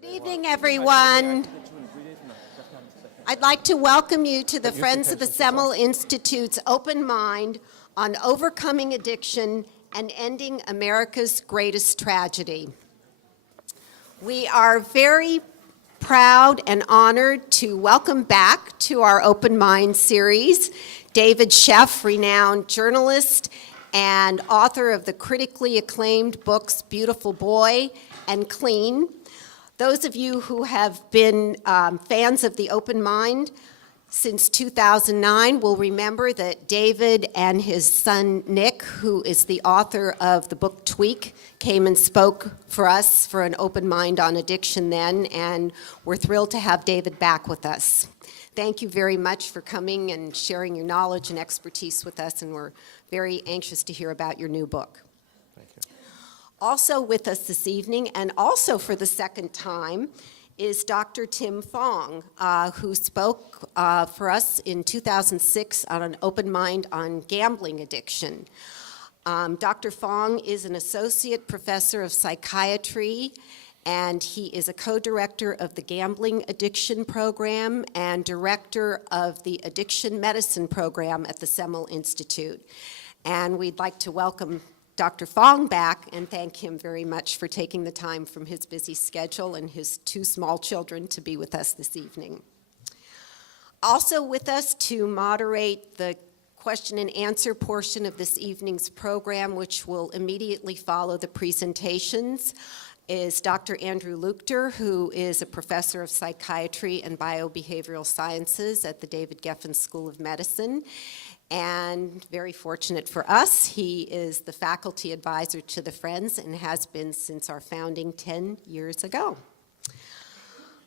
Good evening, everyone. I'd like to welcome you to the Friends of the Semel Institute's Open Mind on Overcoming Addiction and Ending America's Greatest Tragedy. We are very proud and honored to welcome back to our Open Mind series David Sheff, renowned journalist and author of the critically acclaimed books Beautiful Boy and Clean. Those of you who have been fans of the Open Mind since 2009 will remember that David and his son Nick, who is the author of the book Tweak, came and spoke for us for an Open Mind on addiction then, and we're thrilled to have David back with us. Thank you very much for coming and sharing your knowledge and expertise with us, and we're very anxious to hear about your new book. Also with us this evening, and also for the second time, is Dr. Tim Fong, who spoke for us in 2006 on an Open Mind on gambling addiction. Dr. Fong is an associate professor of psychiatry, and he is a co-director of the Gambling Addiction Program and director of the Addiction Medicine Program at the Semel Institute. And we'd like to welcome Dr. Fong back and thank him very much for taking the time from his busy schedule and his two small children to be with us this evening. Also with us to moderate the question and answer portion of this evening's program, which will immediately follow the presentations, is Dr. Andrew Luchter, who is a professor of psychiatry and biobehavioral sciences at the David Geffen School of Medicine. And very fortunate for us, he is the faculty advisor to the Friends and has been since our founding 10 years ago.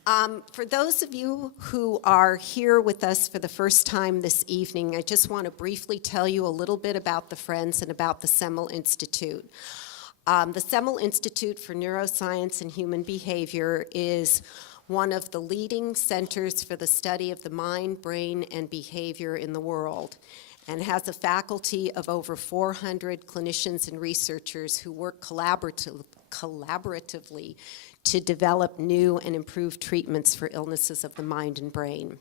For those of you who are here with us for the first time this evening, I just want to briefly tell you a little bit about the Friends and about the Semel Institute. The Semel Institute for Neuroscience and Human Behavior is one of the leading centers for the study of the mind, brain, and behavior in the world, and has a faculty of over 400 clinicians and researchers who work collaboratively to develop new and improved treatments for illnesses of the mind and brain.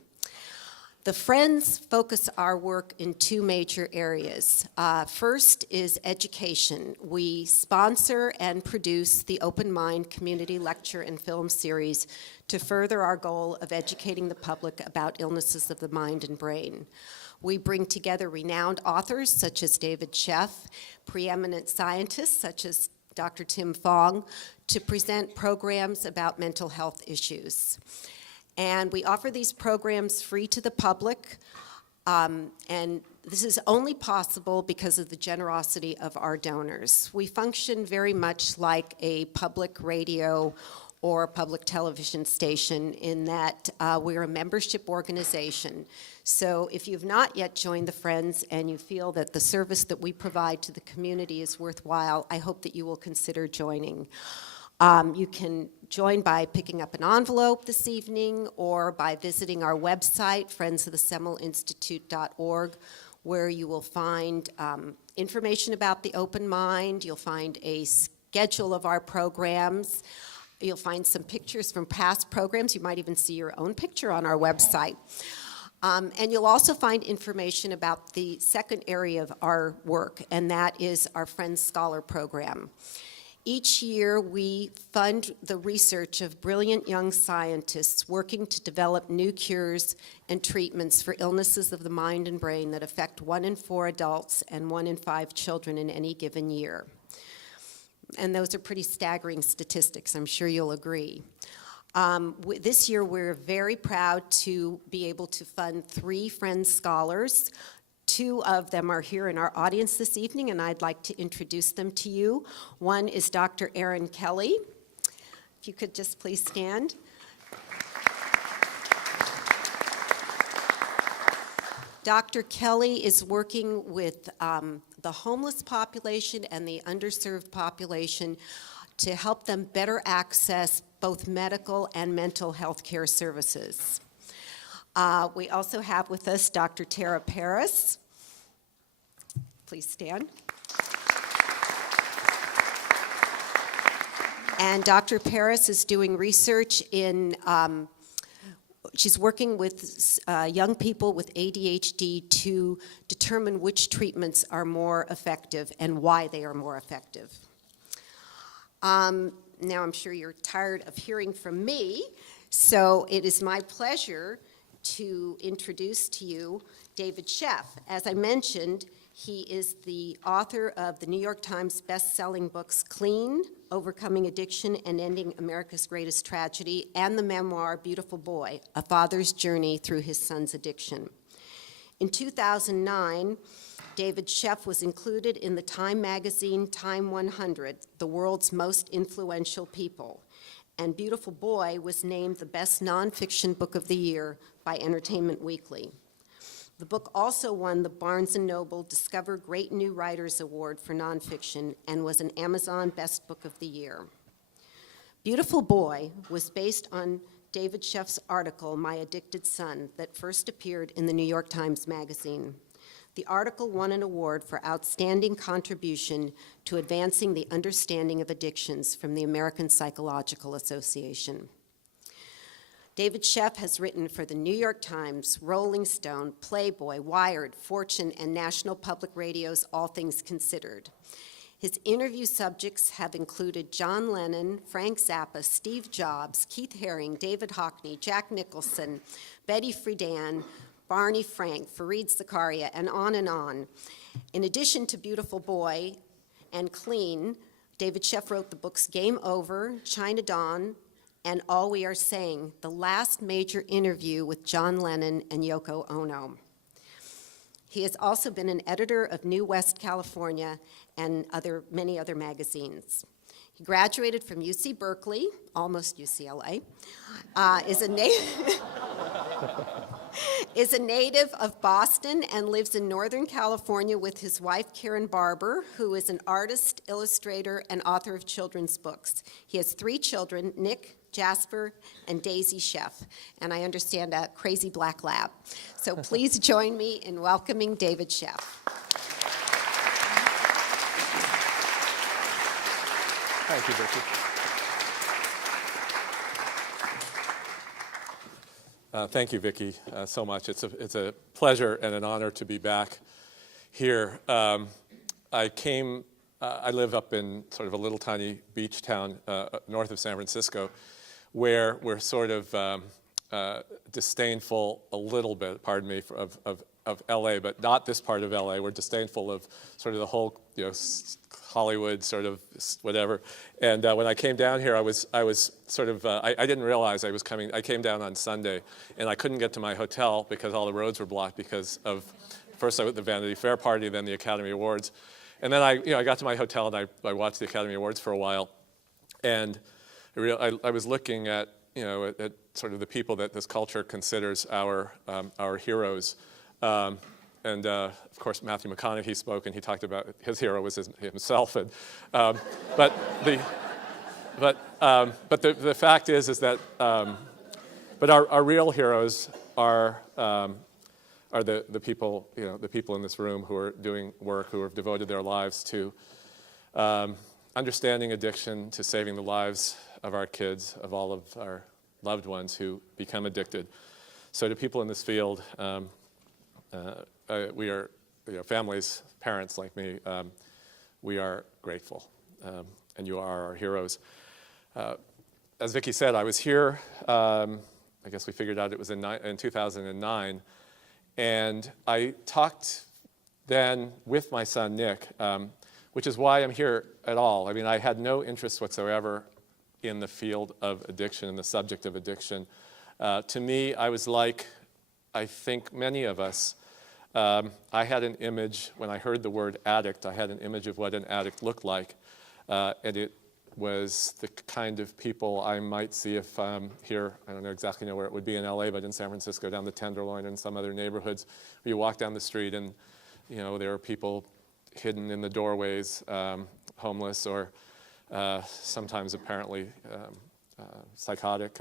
The Friends focus our work in two major areas. First is education. We sponsor and produce the Open Mind Community Lecture and Film Series to further our goal of educating the public about illnesses of the mind and brain. We bring together renowned authors such as David Sheff, preeminent scientists such as Dr. Tim Fong, to present programs about mental health issues. And we offer these programs free to the public, and this is only possible because of the generosity of our donors. We function very much like a public radio or public television station in that we're a membership organization. So if you've not yet joined the Friends and you feel that the service that we provide to the community is worthwhile, I hope that you will consider joining. You can join by picking up an envelope this evening or by visiting our website, friendsofthesemelinstitute.org, where you will find information about the Open Mind. You'll find a schedule of our programs. You'll find some pictures from past programs. You might even see your own picture on our website. And you'll also find information about the second area of our work, and that is our Friends Scholar Program. Each year, we fund the research of brilliant young scientists working to develop new cures and treatments for illnesses of the mind and brain that affect 1 in 4 adults and 1 in 5 children in any given year. And those are pretty staggering statistics, I'm sure you'll agree. This year, we're very proud to be able to fund 3 Friends Scholars. 2 of them are here in our audience this evening, and I'd like to introduce them to you. One is Dr. Erin Kelly. If you could just please stand. Dr. Kelly is working with the homeless population and the underserved population to help them better access both medical and mental health care services. We also have with us Dr. Tara Paris. Please stand. And Dr. Paris is doing research in, she's working with young people with ADHD to determine which treatments are more effective and why they are more effective. Now I'm sure you're tired of hearing from me, so it is my pleasure to introduce to you David Sheff. As I mentioned, he is the author of the New York Times best-selling books Clean, Overcoming Addiction and Ending America's Greatest Tragedy, and the memoir Beautiful Boy, A Father's Journey Through His Son's Addiction. In 2009, David Sheff was included in the Time magazine Time 100, the world's most influential people. And Beautiful Boy was named the best nonfiction book of the year by Entertainment Weekly. The book also won the Barnes & Noble Discover Great New Writers Award for nonfiction and was an Amazon Best Book of the Year. Beautiful Boy was based on David Sheff's article, My Addicted Son, that first appeared in the New York Times Magazine. The article won an award for outstanding contribution to advancing the understanding of addictions from the American Psychological Association. David Sheff has written for the New York Times, Rolling Stone, Playboy, Wired, Fortune, and National Public Radio's All Things Considered. His interview subjects have included John Lennon, Frank Zappa, Steve Jobs, Keith Haring, David Hockney, Jack Nicholson, Betty Friedan, Barney Frank, Fareed Zakaria, and on and on. In addition to Beautiful Boy and Clean, David Sheff wrote the books Game Over, China Dawn, and All We Are Saying, the last major interview with John Lennon and Yoko Ono. He has also been an editor of New West California and many other magazines. He graduated from UC Berkeley, almost UCLA, is a native of Boston and lives in Northern California with his wife, Karen Barber, who is an artist, illustrator, and author of children's books. He has 3 children, Nick, Jasper, and Daisy Sheff, and I understand a crazy black lab. So please join me in welcoming David Sheff. Thank you, Vicki. Thank you, Vicki, so much. It's a pleasure and an honor to be back here. I live up in sort of a little tiny beach town north of San Francisco, where we're sort of disdainful a little bit, pardon me, of LA, but not this part of LA. We're disdainful of sort of the whole, Hollywood sort of whatever. And when I came down here, I was sort of, I didn't realize I was coming. I came down on Sunday, and I couldn't get to my hotel because all the roads were blocked because of, first the Vanity Fair party, then the Academy Awards. And then I got to my hotel, and I watched the Academy Awards for a while. And I was looking at, at sort of the people that this culture considers our heroes. And of course, Matthew McConaughey spoke, and he talked about his hero was himself. And but the fact is that but our real heroes are the people, the people in this room who are doing work, who have devoted their lives to understanding addiction, to saving the lives of our kids, of all of our loved ones who become addicted. So to people in this field, we are, families, parents like me, we are grateful, and you are our heroes. As Vicki said, I was here, I guess we figured out it was in 2009, and I talked then with my son, Nick, which is why I'm here at all. I mean, I had no interest whatsoever in the field of addiction and the subject of addiction. To me, I was like, I think many of us, I had an image, when I heard the word addict, I had an image of what an addict looked like. And it was the kind of people I might see if here, I don't exactly know where it would be in LA, but in San Francisco, down the Tenderloin and some other neighborhoods, where you walk down the street and, there are people hidden in the doorways, homeless or sometimes apparently psychotic.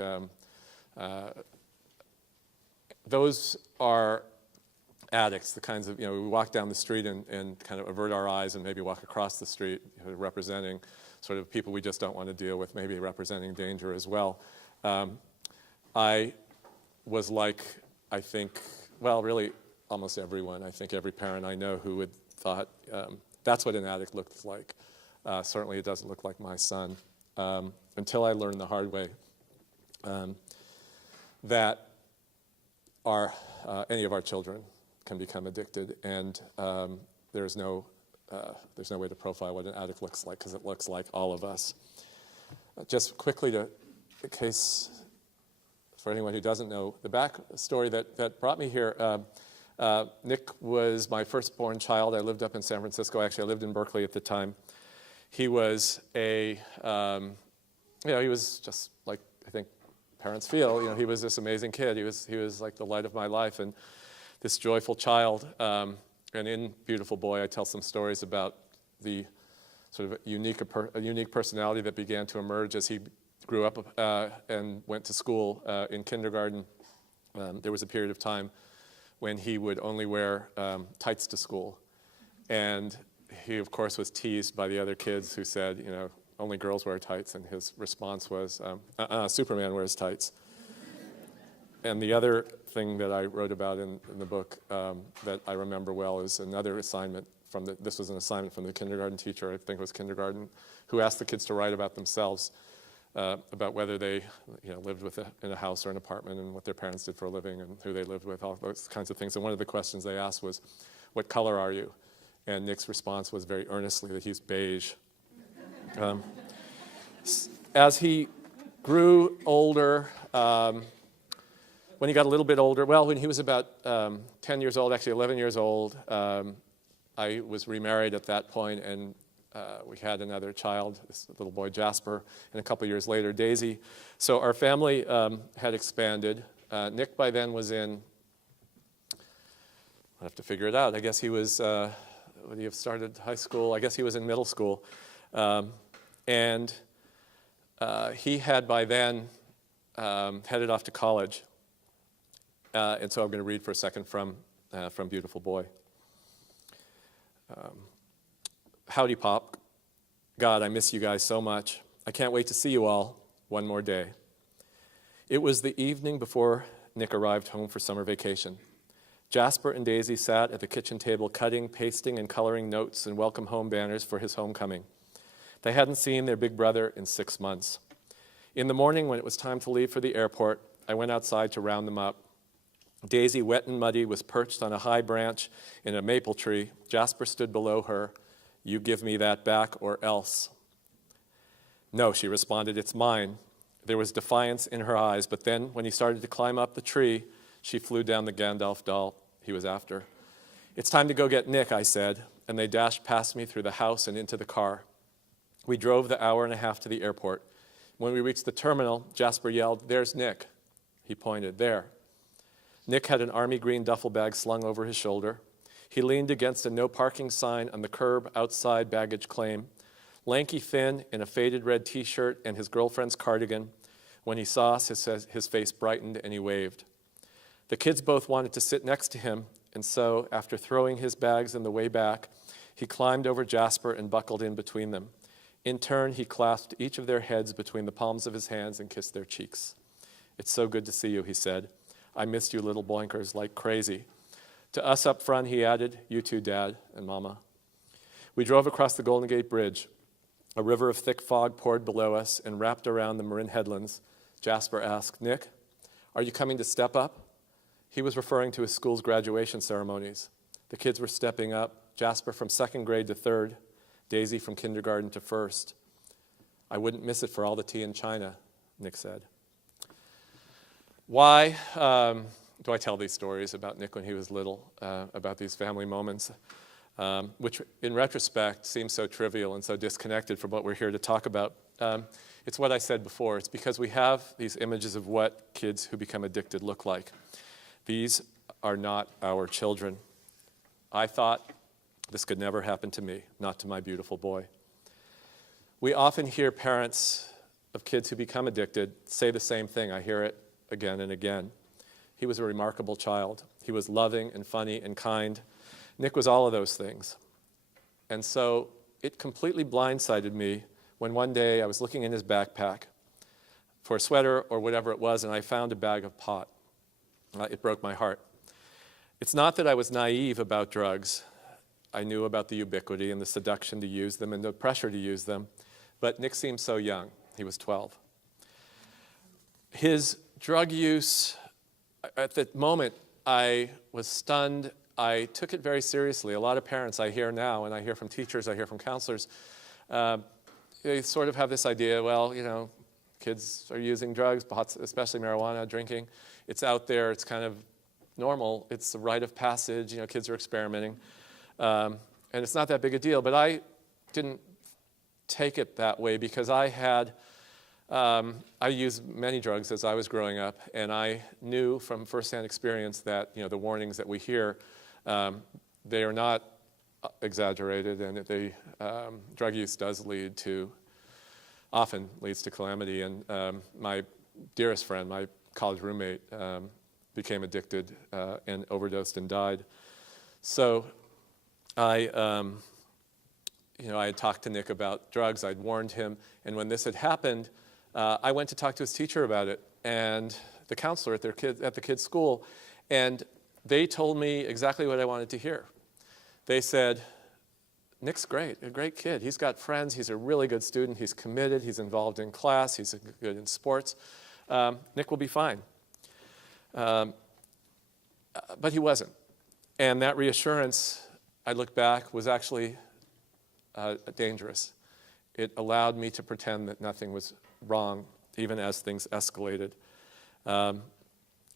Those are addicts, the kinds of, we walk down the street and kind of avert our eyes and maybe walk across the street, representing sort of people we just don't want to deal with, maybe representing danger as well. I was like, I think, well, really almost everyone, I think every parent I know who would thought, that's what an addict looks like. Certainly it doesn't look like my son. Until I learned the hard way that any of our children can become addicted, and there's no way to profile what an addict looks like, because it looks like all of us. Just quickly, in case for anyone who doesn't know, the back story that brought me here, Nick was my firstborn child. I lived up in San Francisco. Actually, I lived in Berkeley at the time. He was he was just like, I think parents feel, he was this amazing kid. He was like the light of my life and this joyful child. And in Beautiful Boy, I tell some stories about the sort of unique personality that began to emerge as he grew up and went to school. In kindergarten, there was a period of time when he would only wear tights to school. And he, of course, was teased by the other kids who said, only girls wear tights, and his response was, Superman wears tights. And the other thing that I wrote about in the book that I remember well is another assignment this was an assignment from the kindergarten teacher, I think it was kindergarten, who asked the kids to write about themselves, about whether they lived in a house or an apartment, and what their parents did for a living, and who they lived with, all those kinds of things. And one of the questions they asked was, what color are you? And Nick's response was very earnestly that he's beige. As he grew older, when he got a little bit older, when he was about 10 years old, actually 11 years old, I was remarried at that point, and we had another child, this little boy Jasper, and a couple years later Daisy. So our family had expanded. Nick by then was in, I'll have to figure it out, I guess he was, would he have started high school? I guess he was in middle school. And he had by then headed off to college. And so I'm going to read for a second from Beautiful Boy. Howdy, Pop. God, I miss you guys so much. I can't wait to see you all one more day. It was the evening before Nick arrived home for summer vacation. Jasper and Daisy sat at the kitchen table cutting, pasting, and coloring notes and welcome home banners for his homecoming. They hadn't seen their big brother in 6 months. In the morning, when it was time to leave for the airport, I went outside to round them up. Daisy, wet and muddy, was perched on a high branch in a maple tree. Jasper stood below her. You give me that back or else. No, she responded, it's mine. There was defiance in her eyes, but then when he started to climb up the tree, she flew down the Gandalf doll he was after. It's time to go get Nick, I said, and they dashed past me through the house and into the car. We drove the hour and a half to the airport. When we reached the terminal, Jasper yelled, there's Nick. He pointed, there. Nick had an army green duffel bag slung over his shoulder. He leaned against a no parking sign on the curb outside baggage claim, lanky thin in a faded red t-shirt and his girlfriend's cardigan. When he saw us, his face brightened and he waved. The kids both wanted to sit next to him, and so, after throwing his bags in the way back, he climbed over Jasper and buckled in between them. In turn, he clasped each of their heads between the palms of his hands and kissed their cheeks. It's so good to see you, he said. I missed you little boinkers like crazy. To us up front, he added, you too, Dad and Mama. We drove across the Golden Gate Bridge. A river of thick fog poured below us and wrapped around the Marin headlands. Jasper asked, Nick, are you coming to step up? He was referring to his school's graduation ceremonies. The kids were stepping up, Jasper from second grade to third, Daisy from kindergarten to first. I wouldn't miss it for all the tea in China, Nick said. Why do I tell these stories about Nick when he was little, about these family moments, which in retrospect seem so trivial and so disconnected from what we're here to talk about? It's what I said before. It's because we have these images of what kids who become addicted look like. These are not our children. I thought this could never happen to me, not to my beautiful boy. We often hear parents of kids who become addicted say the same thing. I hear it again and again. He was a remarkable child. He was loving and funny and kind. Nick was all of those things. And so it completely blindsided me when one day I was looking in his backpack for a sweater or whatever it was, and I found a bag of pot. It broke my heart. It's not that I was naive about drugs. I knew about the ubiquity and the seduction to use them and the pressure to use them, but Nick seemed so young. He was 12. His drug use, at the moment, I was stunned. I took it very seriously. A lot of parents I hear now, and I hear from teachers, I hear from counselors, they sort of have this idea, well, you know, kids are using drugs, especially marijuana, drinking. It's out there, it's kind of normal. It's a rite of passage, you know, kids are experimenting. And it's not that big a deal, but I didn't take it that way because I used many drugs as I was growing up, and I knew from firsthand experience that, you know, the warnings that we hear, they are not exaggerated, and drug use does often leads to calamity. And my dearest friend, my college roommate, became addicted and overdosed and died. So I had talked to Nick about drugs. I'd warned him, and when this had happened, I went to talk to his teacher about it and the counselor at the kid's school, and they told me exactly what I wanted to hear. They said, Nick's great, a great kid. He's got friends. He's a really good student. He's committed. He's involved in class. He's good in sports. Nick will be fine. But he wasn't. And that reassurance, I look back, was actually dangerous. It allowed me to pretend that nothing was wrong, even as things escalated.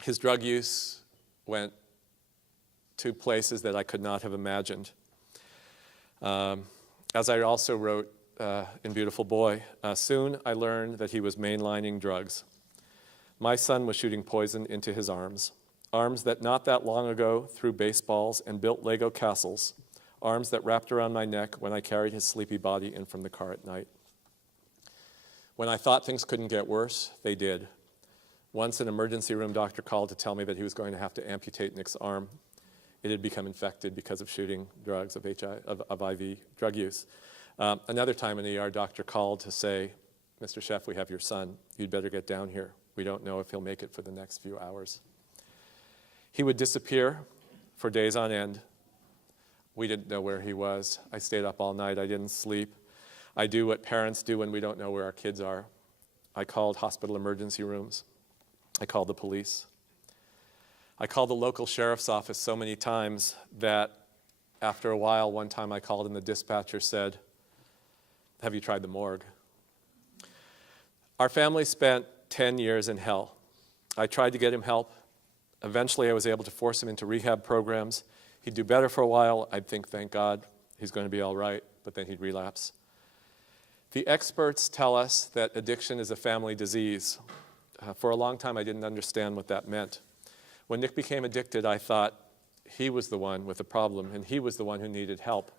His drug use went to places that I could not have imagined. As I also wrote in Beautiful Boy, soon I learned that he was mainlining drugs. My son was shooting poison into his arms that not that long ago threw baseballs and built Lego castles, arms that wrapped around my neck when I carried his sleepy body in from the car at night. When I thought things couldn't get worse, they did. Once an emergency room doctor called to tell me that he was going to have to amputate Nick's arm. It had become infected because of shooting drugs, of IV drug use. Another time an ER doctor called to say, Mr. Sheff, we have your son. You'd better get down here. We don't know if he'll make it for the next few hours. He would disappear for days on end. We didn't know where he was. I stayed up all night. I didn't sleep. I do what parents do when we don't know where our kids are. I called hospital emergency rooms. I called the police. I called the local sheriff's office so many times that after a while, one time I called and the dispatcher said, have you tried the morgue? Our family spent 10 years in hell. I tried to get him help. Eventually, I was able to force him into rehab programs. He'd do better for a while. I'd think, thank God, he's going to be all right, but then he'd relapse. The experts tell us that addiction is a family disease. For a long time, I didn't understand what that meant. When Nick became addicted, I thought he was the one with the problem, and he was the one who needed help.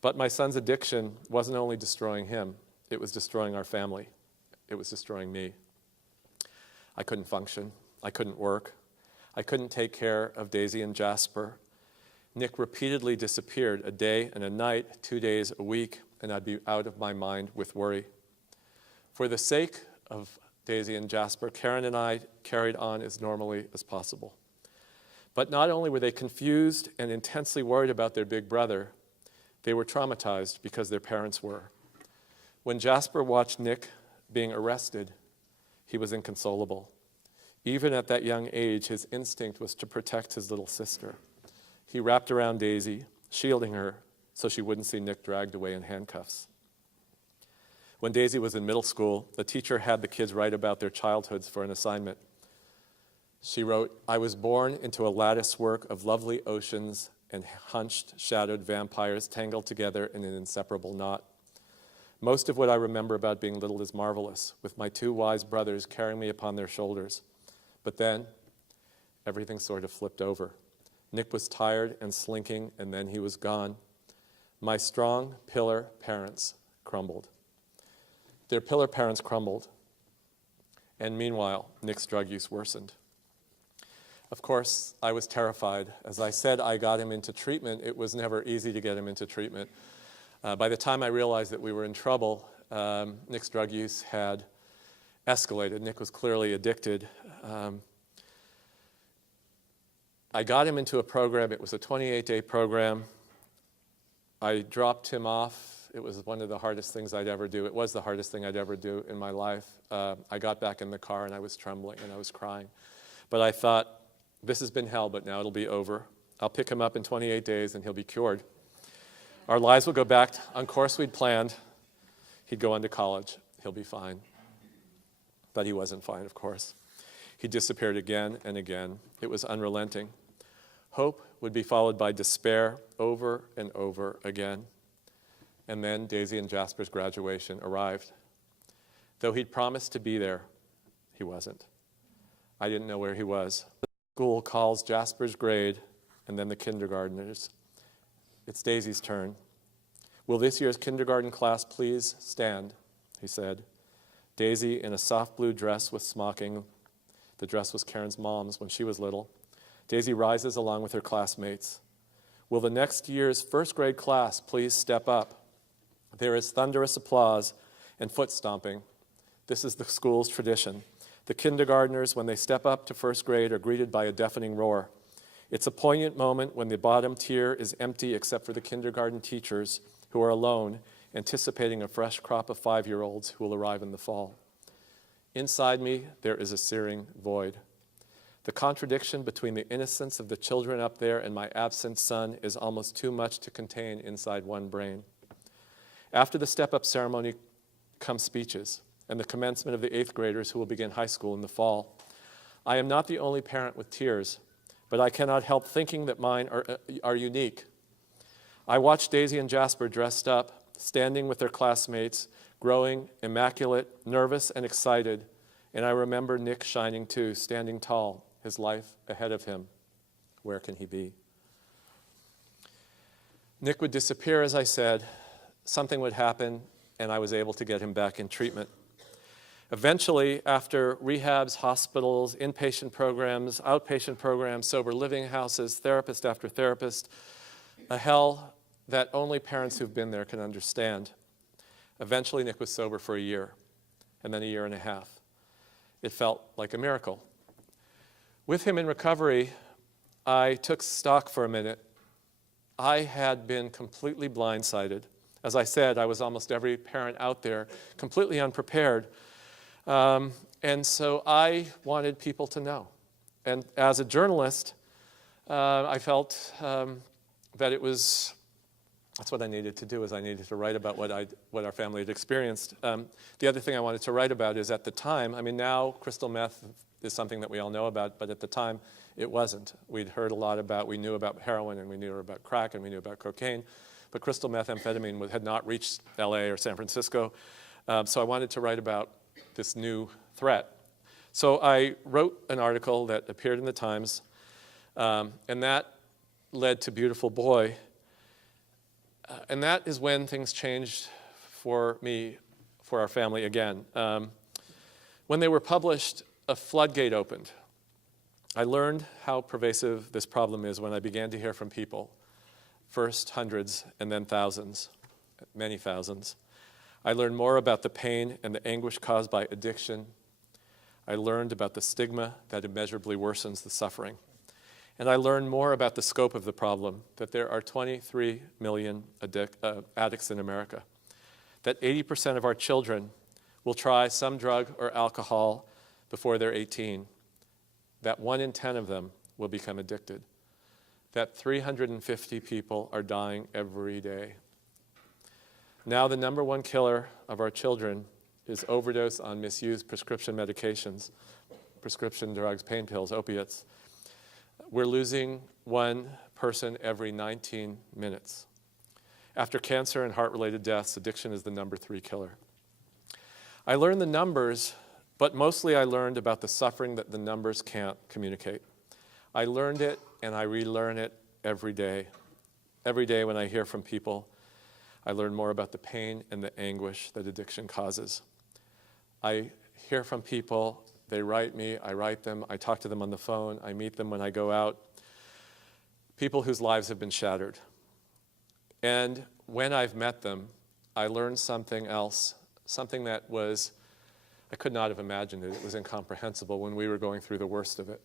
But my son's addiction wasn't only destroying him, it was destroying our family. It was destroying me. I couldn't function. I couldn't work. I couldn't take care of Daisy and Jasper. Nick repeatedly disappeared a day and a night, 2 days a week, and I'd be out of my mind with worry. For the sake of Daisy and Jasper, Karen and I carried on as normally as possible. But not only were they confused and intensely worried about their big brother, they were traumatized because their parents were. When Jasper watched Nick being arrested, he was inconsolable. Even at that young age, his instinct was to protect his little sister. He wrapped around Daisy, shielding her so she wouldn't see Nick dragged away in handcuffs. When Daisy was in middle school, the teacher had the kids write about their childhoods for an assignment. She wrote, I was born into a lattice work of lovely oceans and hunched, shadowed vampires tangled together in an inseparable knot. Most of what I remember about being little is marvelous, with my 2 wise brothers carrying me upon their shoulders. But then, everything sort of flipped over. Nick was tired and slinking, and then he was gone. My strong pillar parents crumbled. Their pillar parents crumbled, and meanwhile, Nick's drug use worsened. Of course, I was terrified. As I said, I got him into treatment. It was never easy to get him into treatment. By the time I realized that we were in trouble, Nick's drug use had escalated. Nick was clearly addicted. I got him into a program. It was a 28-day program. I dropped him off. It was one of the hardest things I'd ever do. It was the hardest thing I'd ever do in my life. I got back in the car and I was trembling and I was crying. But I thought, this has been hell, but now it'll be over. I'll pick him up in 28 days and he'll be cured. Our lives will go back on course we'd planned. He'd go on to college. He'll be fine. But he wasn't fine, of course. He disappeared again and again. It was unrelenting. Hope would be followed by despair over and over again. And then Daisy and Jasper's graduation arrived. Though he'd promised to be there, he wasn't. I didn't know where he was. The school calls Jasper's grade and then the kindergartners. It's Daisy's turn. Will this year's kindergarten class please stand, he said. Daisy in a soft blue dress with smocking. The dress was Karen's mom's when she was little. Daisy rises along with her classmates. Will the next year's first grade class please step up? There is thunderous applause and foot stomping. This is the school's tradition. The kindergartners, when they step up to first grade, are greeted by a deafening roar. It's a poignant moment when the bottom tier is empty except for the kindergarten teachers who are alone, anticipating a fresh crop of 5-year-olds who will arrive in the fall. Inside me, there is a searing void. The contradiction between the innocence of the children up there and my absent son is almost too much to contain inside one brain. After the step-up ceremony come speeches and the commencement of the 8th graders who will begin high school in the fall. I am not the only parent with tears, but I cannot help thinking that mine are unique. I watched Daisy and Jasper dressed up, standing with their classmates, growing, immaculate, nervous, and excited, and I remember Nick shining too, standing tall, his life ahead of him. Where can he be? Nick would disappear, as I said. Something would happen, and I was able to get him back in treatment. Eventually, after rehabs, hospitals, inpatient programs, outpatient programs, sober living houses, therapist after therapist, a hell that only parents who've been there can understand. Eventually, Nick was sober for a year, and then a year and a half. It felt like a miracle. With him in recovery, I took stock for a minute. I had been completely blindsided. As I said, I was almost every parent out there, completely unprepared. And so I wanted people to know. And as a journalist, I felt that it was, that's what I needed to do, is I needed to write about what our family had experienced. The other thing I wanted to write about is at the time, I mean now crystal meth is something that we all know about, but at the time it wasn't. We'd heard a lot about, we knew about heroin and we knew about crack and we knew about cocaine, but crystal methamphetamine had not reached LA or San Francisco. So I wanted to write about this new threat. So I wrote an article that appeared in the Times, and that led to Beautiful Boy. And that is when things changed for me, for our family again. When they were published, a floodgate opened. I learned how pervasive this problem is when I began to hear from people, first hundreds and then thousands, many thousands. I learned more about the pain and the anguish caused by addiction. I learned about the stigma that immeasurably worsens the suffering. And I learned more about the scope of the problem, that there are 23 million addicts in America, that 80% of our children will try some drug or alcohol before they're 18, that 1 in 10 of them will become addicted, that 350 people are dying every day. Now the #1 killer of our children is overdose on misused prescription medications, prescription drugs, pain pills, opiates. We're losing 1 person every 19 minutes. After cancer and heart-related deaths, addiction is the #3 killer. I learned the numbers, but mostly I learned about the suffering that the numbers can't communicate. I learned it and I relearn it every day. Every day when I hear from people, I learn more about the pain and the anguish that addiction causes. I hear from people They write me, I write them, I talk to them on the phone, I meet them when I go out. People whose lives have been shattered. And when I've met them, I learned something else, something that I could not have imagined it. It was incomprehensible when we were going through the worst of it.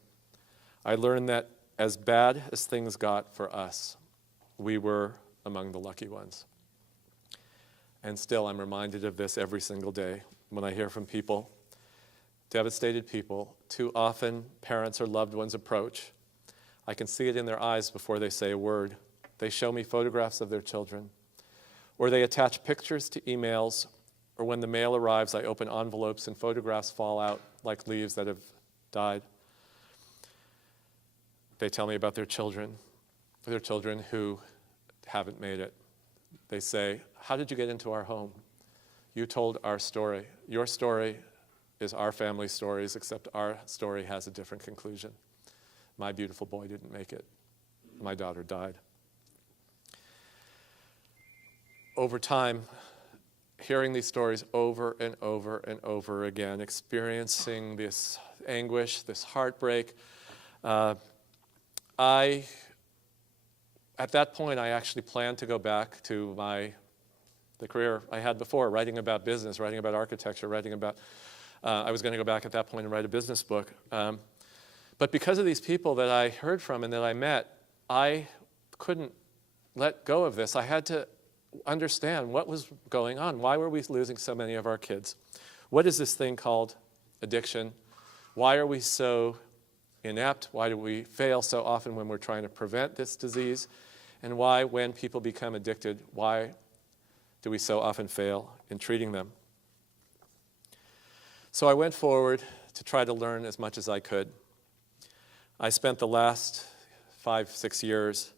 I learned that as bad as things got for us, we were among the lucky ones. And still, I'm reminded of this every single day when I hear from people, devastated people. Too often, parents or loved ones approach. I can see it in their eyes before they say a word. They show me photographs of their children, or they attach pictures to emails, or when the mail arrives, I open envelopes and photographs fall out like leaves that have died. They tell me about their children who haven't made it. They say, how did you get into our home? You told our story. Your story is our family stories, except our story has a different conclusion. My beautiful boy didn't make it. My daughter died. Over time, hearing these stories over and over and over again, experiencing this anguish, this heartbreak, at that point, I actually planned to go back to the career I had before, writing about business, writing about architecture, I was going to go back at that point and write a business book. But because of these people that I heard from and that I met, I couldn't let go of this. I had to understand what was going on. Why were we losing so many of our kids? What is this thing called addiction? Why are we so inept? Why do we fail so often when we're trying to prevent this disease? And why, when people become addicted, why do we so often fail in treating them? So I went forward to try to learn as much as I could. I spent the last 5-6 years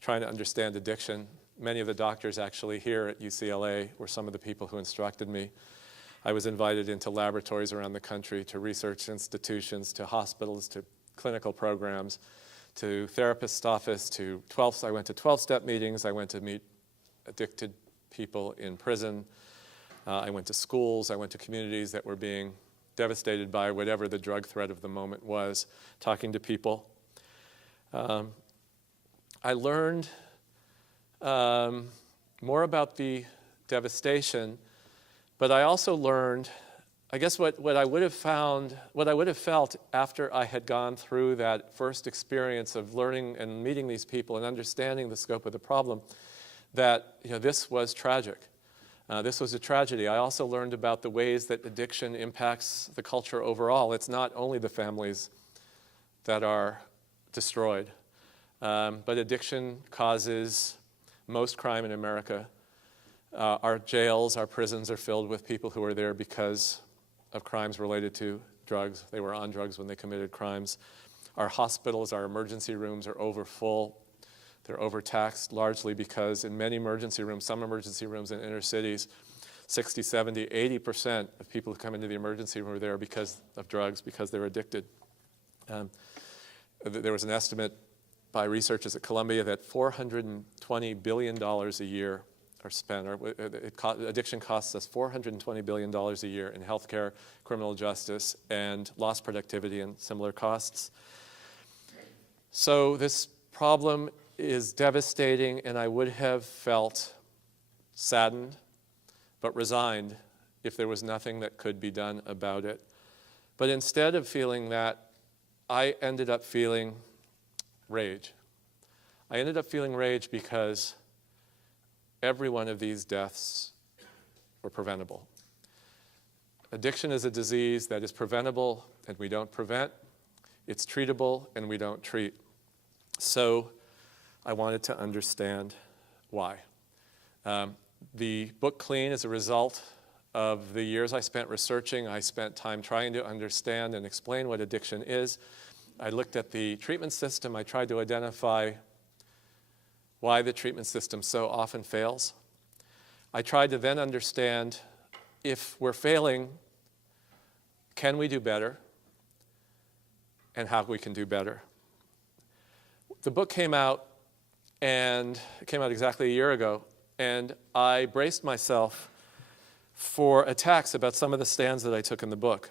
trying to understand addiction. Many of the doctors actually here at UCLA were some of the people who instructed me. I was invited into laboratories around the country, to research institutions, to hospitals, to clinical programs, to therapist's office, I went to 12-step meetings. I went to meet addicted people in prison. I went to schools. I went to communities that were being devastated by whatever the drug threat of the moment was, talking to people. I learned more about the devastation, but I also learned, I guess what I would have felt after I had gone through that first experience of learning and meeting these people and understanding the scope of the problem, that this was tragic. This was a tragedy. I also learned about the ways that addiction impacts the culture overall. It's not only the families that are destroyed, but addiction causes most crime in America. Our jails, our prisons are filled with people who are there because of crimes related to drugs. They were on drugs when they committed crimes. Our hospitals, our emergency rooms are overfull. They're overtaxed largely because in many emergency rooms, some emergency rooms in inner cities, 60, 70, 80% of people who come into the emergency room are there because of drugs, because they're addicted. There was an estimate by researchers at Columbia that $420 billion a year are spent. Addiction costs us $420 billion a year in healthcare, criminal justice, and lost productivity and similar costs. So this problem is devastating, and I would have felt saddened but resigned if there was nothing that could be done about it. But instead of feeling that, I ended up feeling rage. I ended up feeling rage because every one of these deaths were preventable. Addiction is a disease that is preventable and we don't prevent. It's treatable and we don't treat. So I wanted to understand why. The book Clean is a result of the years I spent researching. I spent time trying to understand and explain what addiction is. I looked at the treatment system. I tried to identify why the treatment system so often fails. I tried to then understand, if we're failing, can we do better, and how we can do better. The book came out, and it came out exactly a year ago, and I braced myself for attacks about some of the stands that I took in the book.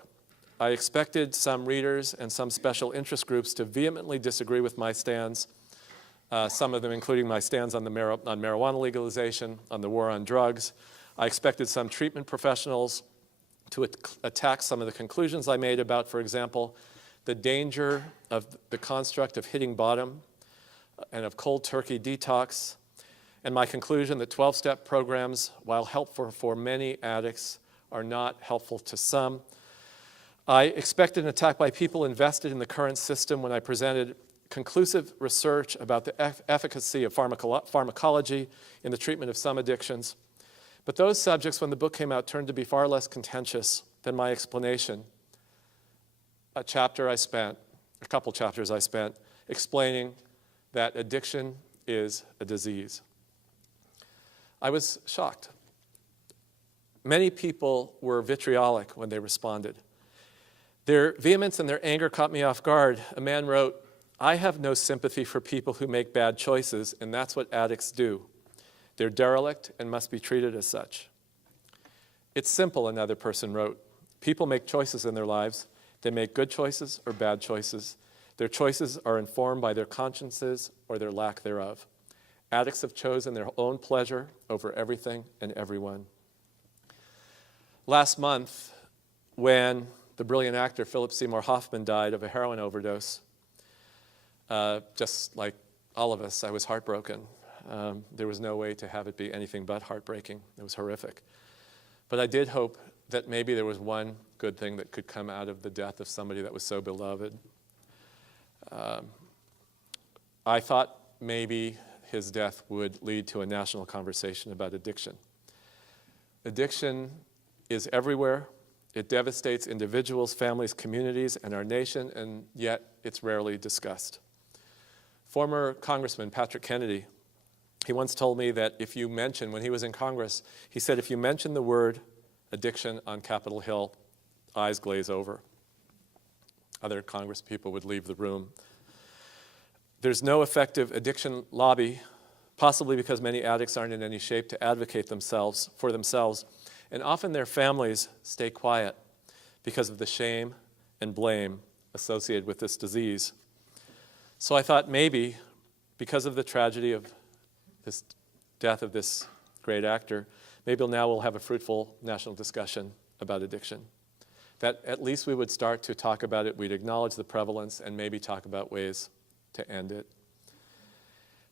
I expected some readers and some special interest groups to vehemently disagree with my stands, some of them including my stands on marijuana legalization, on the war on drugs. I expected some treatment professionals to attack some of the conclusions I made about, for example, the danger of the construct of hitting bottom and of cold turkey detox, and my conclusion that 12-step programs, while helpful for many addicts, are not helpful to some. I expected an attack by people invested in the current system when I presented conclusive research about the efficacy of pharmacology in the treatment of some addictions. But those subjects, when the book came out, turned to be far less contentious than my explanation. A couple chapters I spent explaining that addiction is a disease. I was shocked. Many people were vitriolic when they responded. Their vehemence and their anger caught me off guard. A man wrote, "I have no sympathy for people who make bad choices, and that's what addicts do. They're derelict and must be treated as such." It's simple, another person wrote. People make choices in their lives. They make good choices or bad choices. Their choices are informed by their consciences or their lack thereof. Addicts have chosen their own pleasure over everything and everyone. Last month, when the brilliant actor Philip Seymour Hoffman died of a heroin overdose, just like all of us, I was heartbroken. There was no way to have it be anything but heartbreaking. It was horrific. But I did hope that maybe there was one good thing that could come out of the death of somebody that was so beloved. I thought maybe his death would lead to a national conversation about addiction. Addiction is everywhere. It devastates individuals, families, communities, and our nation, and yet it's rarely discussed. Former Congressman Patrick Kennedy, he once told me that if you mention, when he was in Congress, he said if you mention the word addiction on Capitol Hill, eyes glaze over. Other Congress people would leave the room. There's no effective addiction lobby, possibly because many addicts aren't in any shape to advocate for themselves, and often their families stay quiet because of the shame and blame associated with this disease. So I thought maybe, because of the tragedy of this death of this great actor, maybe now we'll have a fruitful national discussion about addiction. That at least we would start to talk about it, we'd acknowledge the prevalence, and maybe talk about ways to end it.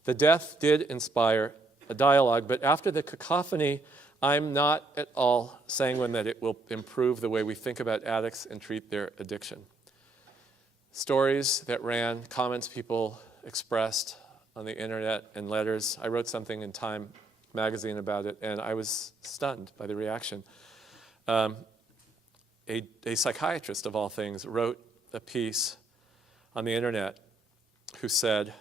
The death did inspire a dialogue, but after the cacophony, I'm not at all sanguine that it will improve the way we think about addicts and treat their addiction. Stories that ran, comments people expressed on the internet and letters. I wrote something in Time magazine about it, and I was stunned by the reaction. A psychiatrist, of all things, wrote a piece on the internet who said,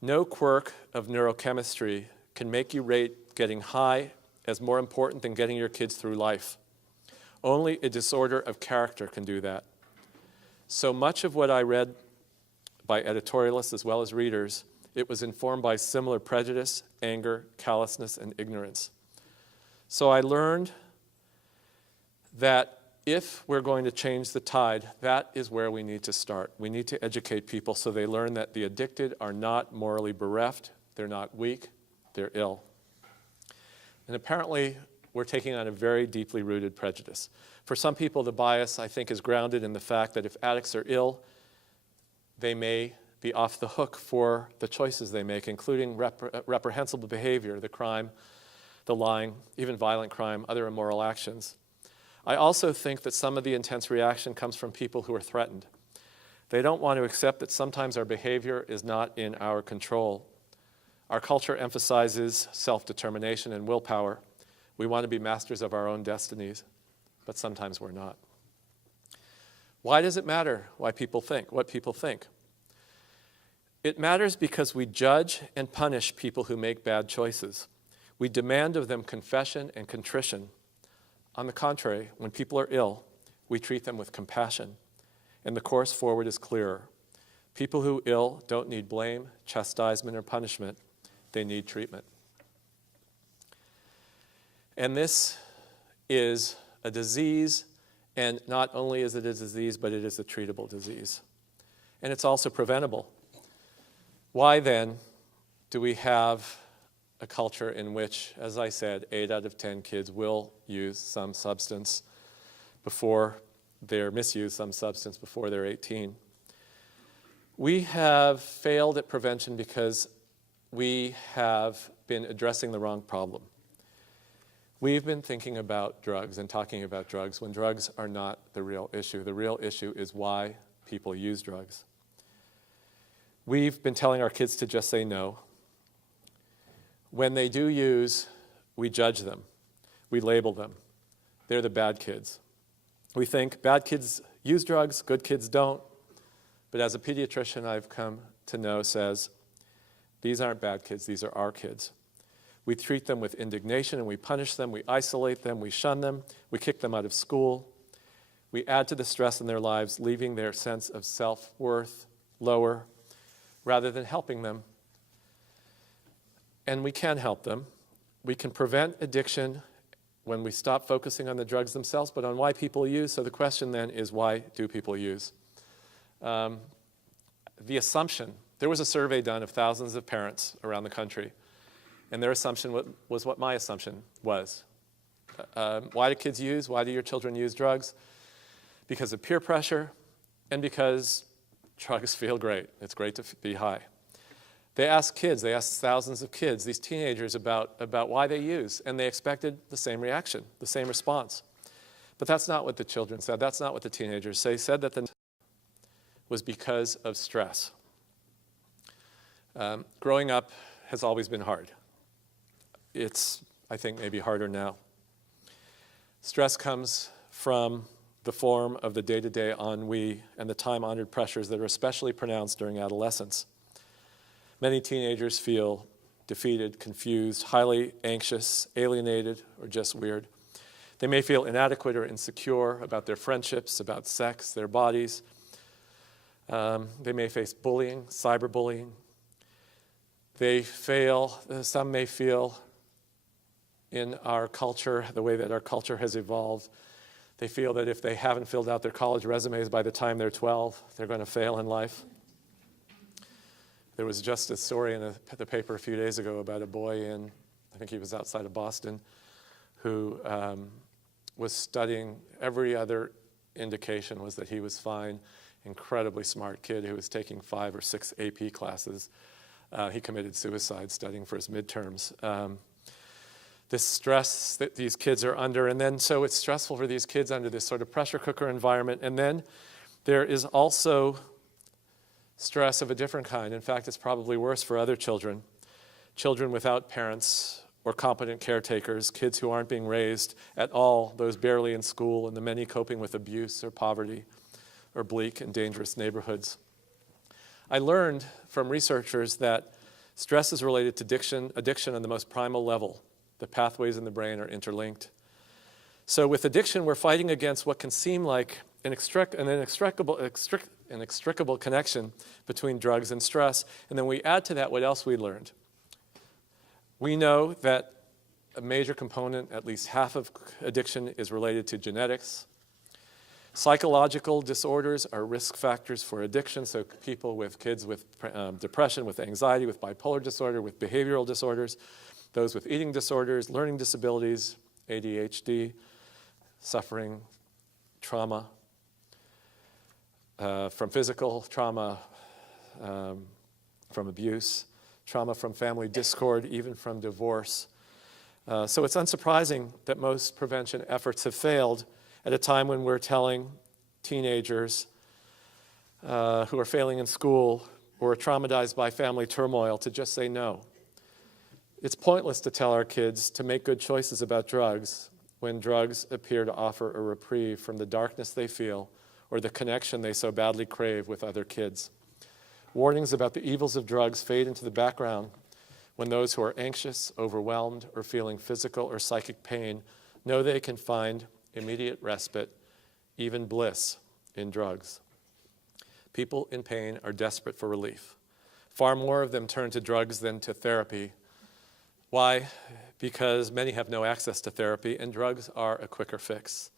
"No quirk of neurochemistry can make you rate getting high as more important than getting your kids through life. Only a disorder of character can do that." So much of what I read by editorialists as well as readers, it was informed by similar prejudice, anger, callousness, and ignorance. So I learned that if we're going to change the tide, that is where we need to start. We need to educate people so they learn that the addicted are not morally bereft, they're not weak, they're ill. And apparently, we're taking on a very deeply rooted prejudice. For some people, the bias, I think, is grounded in the fact that if addicts are ill, they may be off the hook for the choices they make, including reprehensible behavior, the crime, the lying, even violent crime, other immoral actions. I also think that some of the intense reaction comes from people who are threatened. They don't want to accept that sometimes our behavior is not in our control. Our culture emphasizes self-determination and willpower. We want to be masters of our own destinies, but sometimes we're not. Why does it matter what people think? It matters because we judge and punish people who make bad choices. We demand of them confession and contrition. On the contrary, when people are ill, we treat them with compassion, and the course forward is clearer. People who are ill don't need blame, chastisement, or punishment. They need treatment. And this is a disease And not only is it a disease, but it is a treatable disease. And it's also preventable. Why then do we have a culture in which, as I said, 8 out of 10 kids will use some substance before they're misuse some substance before they're 18? We have failed at prevention because we have been addressing the wrong problem. We've been thinking about drugs and talking about drugs when drugs are not the real issue. The real issue is why people use drugs. We've been telling our kids to just say no. When they do use, we judge them. We label them. They're the bad kids. We think bad kids use drugs, good kids don't. But as a pediatrician, I've come to know says, these aren't bad kids, these are our kids. We treat them with indignation and we punish them, we isolate them, we shun them, we kick them out of school. We add to the stress in their lives, leaving their sense of self-worth lower rather than helping them. And we can help them. We can prevent addiction when we stop focusing on the drugs themselves, but on why people use. So the question then is, why do people use? The assumption, there was a survey done of thousands of parents around the country, and their assumption was what my assumption was. Why do kids use? Why do your children use drugs? Because of peer pressure and because drugs feel great. It's great to be high. They asked kids, they asked thousands of kids, these teenagers, about why they use, and they expected the same reaction, the same response. But that's not what the children said. That's not what the teenagers say. They said that the was because of stress. Growing up has always been hard. It's, I think, maybe harder now. Stress comes from the form of the day-to-day ennui and the time-honored pressures that are especially pronounced during adolescence. Many teenagers feel defeated, confused, highly anxious, alienated, or just weird. They may feel inadequate or insecure about their friendships, about sex, their bodies. They may face bullying, cyberbullying. Some may feel in our culture, the way that our culture has evolved, they feel that if they haven't filled out their college resumes by the time they're 12, they're going to fail in life. There was just a story in the paper a few days ago about a boy in, I think he was outside of Boston, who was studying. Every other indication was that he was fine. Incredibly smart kid who was taking 5 or 6 AP classes. He committed suicide studying for his midterms. This stress that these kids are under, and then so it's stressful for these kids under this sort of pressure cooker environment. And then there is also stress of a different kind. In fact, it's probably worse for other children. Children without parents or competent caretakers, kids who aren't being raised at all, those barely in school, and the many coping with abuse or poverty or bleak and dangerous neighborhoods. I learned from researchers that stress is related to addiction on the most primal level. The pathways in the brain are interlinked. So with addiction, we're fighting against what can seem like an inextricable connection between drugs and stress. And then we add to that what else we learned. We know that a major component, at least half of addiction, is related to genetics. Psychological disorders are risk factors for addiction, so kids with depression, with anxiety, with bipolar disorder, with behavioral disorders, those with eating disorders, learning disabilities, ADHD, suffering trauma, from physical trauma, from abuse, trauma from family discord, even from divorce. So it's unsurprising that most prevention efforts have failed at a time when we're telling teenagers who are failing in school or are traumatized by family turmoil to just say no. It's pointless to tell our kids to make good choices about drugs when drugs appear to offer a reprieve from the darkness they feel or the connection they so badly crave with other kids. Warnings about the evils of drugs fade into the background when those who are anxious, overwhelmed, or feeling physical or psychic pain know they can find immediate respite, even bliss, in drugs. People in pain are desperate for relief. Far more of them turn to drugs than to therapy. Why? Because many have no access to therapy, and drugs are a quicker fix.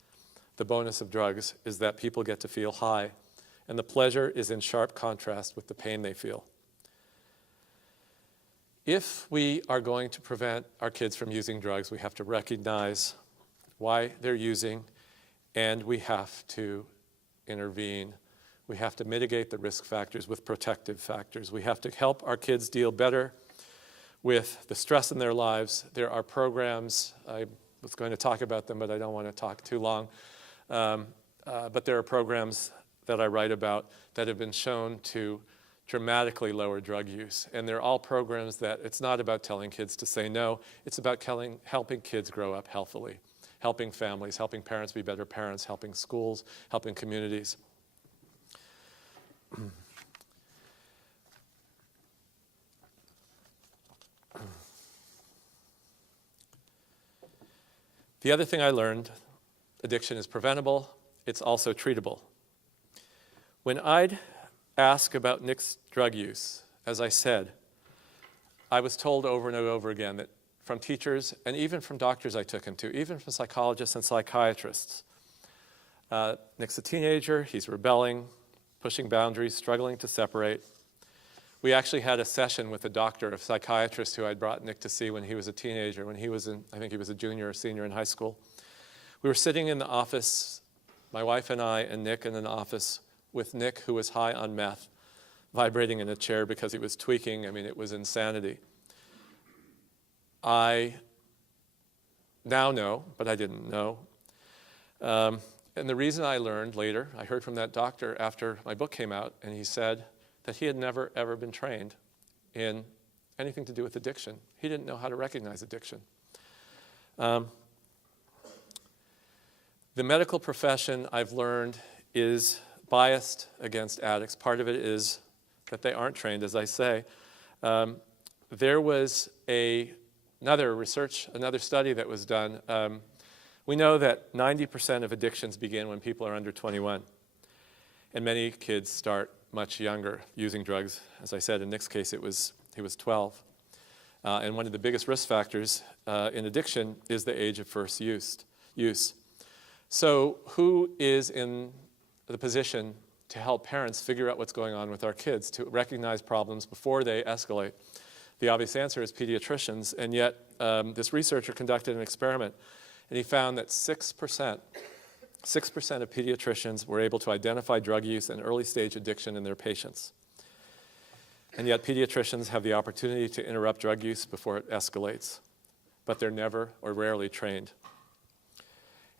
the bonus of drugs is that people get to feel high, and the pleasure is in sharp contrast with the pain they feel. If we are going to prevent our kids from using drugs, we have to recognize why they're using, and we have to intervene. We have to mitigate the risk factors with protective factors. We have to help our kids deal better with the stress in their lives. There are programs, I was going to talk about them, but I don't want to talk too long. But there are programs that I write about that have been shown to dramatically lower drug use. And they're all programs that it's not about telling kids to say no, it's about helping kids grow up healthily, helping families, helping parents be better parents, helping schools, helping communities. The other thing I learned, addiction is preventable, it's also treatable. When I'd ask about Nick's drug use, as I said, I was told over and over again that from teachers and even from doctors I took him to, even from psychologists and psychiatrists, Nick's a teenager, he's rebelling, pushing boundaries, struggling to separate. We actually had a session with a doctor, a psychiatrist who I'd brought Nick to see when he was a teenager, when he was I think he was a junior or senior in high school. We were sitting in the office, my wife and I and Nick in an office with Nick, who was high on meth, vibrating in a chair because he was tweaking. I mean, it was insanity. I now know, but I didn't know. And the reason I learned later, I heard from that doctor after my book came out, and he said that he had never, ever been trained in anything to do with addiction. He didn't know how to recognize addiction. The medical profession, I've learned, is biased against addicts. Part of it is that they aren't trained, as I say. There was another study that was done. We know that 90% of addictions begin when people are under 21. And many kids start much younger using drugs. As I said, in Nick's case, he was 12. And one of the biggest risk factors in addiction is the age of first use. So who is in the position to help parents figure out what's going on with our kids, to recognize problems before they escalate? The obvious answer is pediatricians, and yet this researcher conducted an experiment, and he found that 6% of pediatricians were able to identify drug use and early-stage addiction in their patients. And yet pediatricians have the opportunity to interrupt drug use before it escalates, but they're never or rarely trained.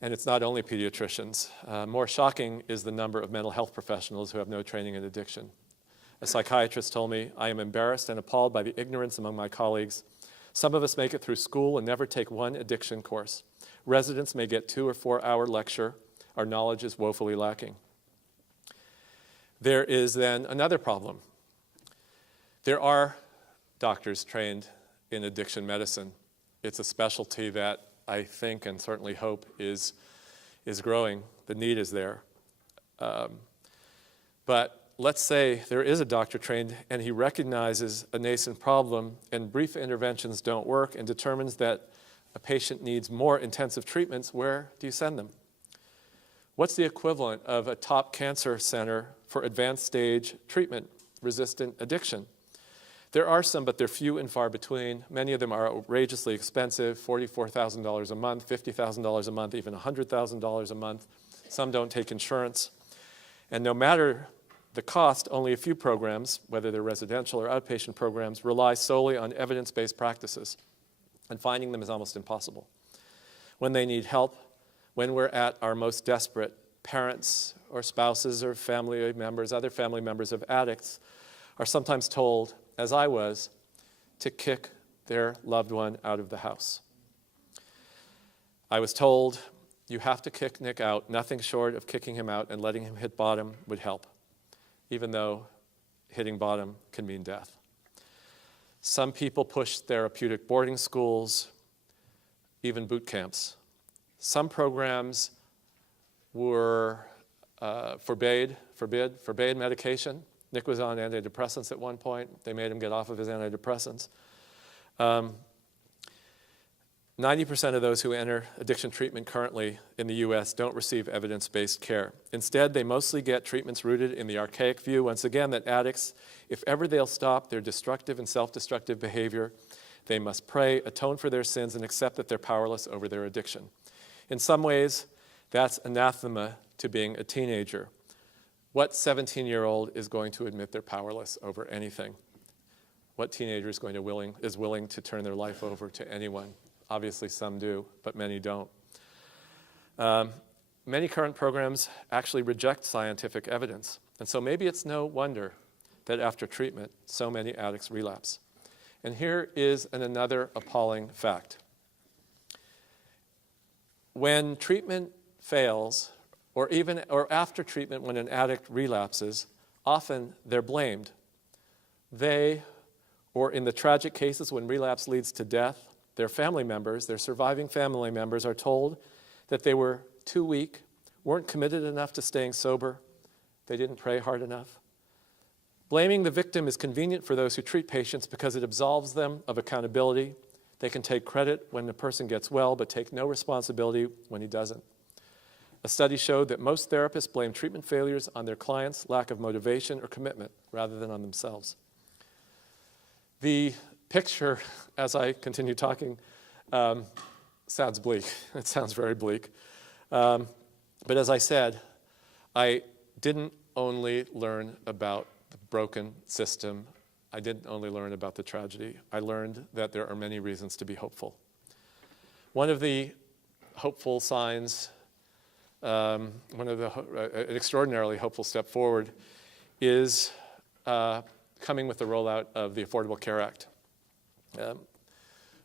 And it's not only pediatricians. More shocking is the number of mental health professionals who have no training in addiction. A psychiatrist told me, "I am embarrassed and appalled by the ignorance among my colleagues. Some of us make it through school and never take one addiction course. Residents may get 2 or 4 hour lecture. Our knowledge is woefully lacking." There is then another problem. There are doctors trained in addiction medicine. It's a specialty that I think and certainly hope is growing. The need is there. But let's say there is a doctor trained and he recognizes a nascent problem and brief interventions don't work and determines that a patient needs more intensive treatments. Where do you send them? What's the equivalent of a top cancer center for advanced stage treatment-resistant addiction? There are some, but they're few and far between. Many of them are outrageously expensive, $44,000 a month, $50,000 a month, even $100,000 a month. Some don't take insurance. And no matter the cost, only a few programs, whether they're residential or outpatient programs, rely solely on evidence-based practices. And finding them is almost impossible. When they need help, when we're at our most desperate, parents or spouses or family members, other family members of addicts, are sometimes told, as I was, to kick their loved one out of the house. I was told, you have to kick Nick out. Nothing short of kicking him out and letting him hit bottom would help, even though hitting bottom can mean death. Some people push therapeutic boarding schools, even boot camps. Some programs were forbade medication. Nick was on antidepressants at one point. They made him get off of his antidepressants. 90% of those who enter addiction treatment currently in the US don't receive evidence-based care. Instead, they mostly get treatments rooted in the archaic view, once again, that addicts, if ever they'll stop their destructive and self-destructive behavior, they must pray, atone for their sins, and accept that they're powerless over their addiction. In some ways, that's anathema to being a teenager. What 17-year-old is going to admit they're powerless over anything? What teenager is willing to turn their life over to anyone? Obviously, some do, but many don't. Many current programs actually reject scientific evidence. And so maybe it's no wonder that after treatment, so many addicts relapse. And here is another appalling fact. When treatment fails, or after treatment when an addict relapses, often they're blamed. They, or in the tragic cases when relapse leads to death, their family members, their surviving family members, are told that they were too weak, weren't committed enough to staying sober, they didn't pray hard enough. Blaming the victim is convenient for those who treat patients because it absolves them of accountability. They can take credit when the person gets well, but take no responsibility when he doesn't. A study showed that most therapists blame treatment failures on their clients' lack of motivation or commitment rather than on themselves. The picture, as I continue talking, sounds bleak. It sounds very bleak. But as I said, I didn't only learn about the broken system. I didn't only learn about the tragedy. I learned that there are many reasons to be hopeful. One of the hopeful signs, an extraordinarily hopeful step forward is coming with the rollout of the Affordable Care Act.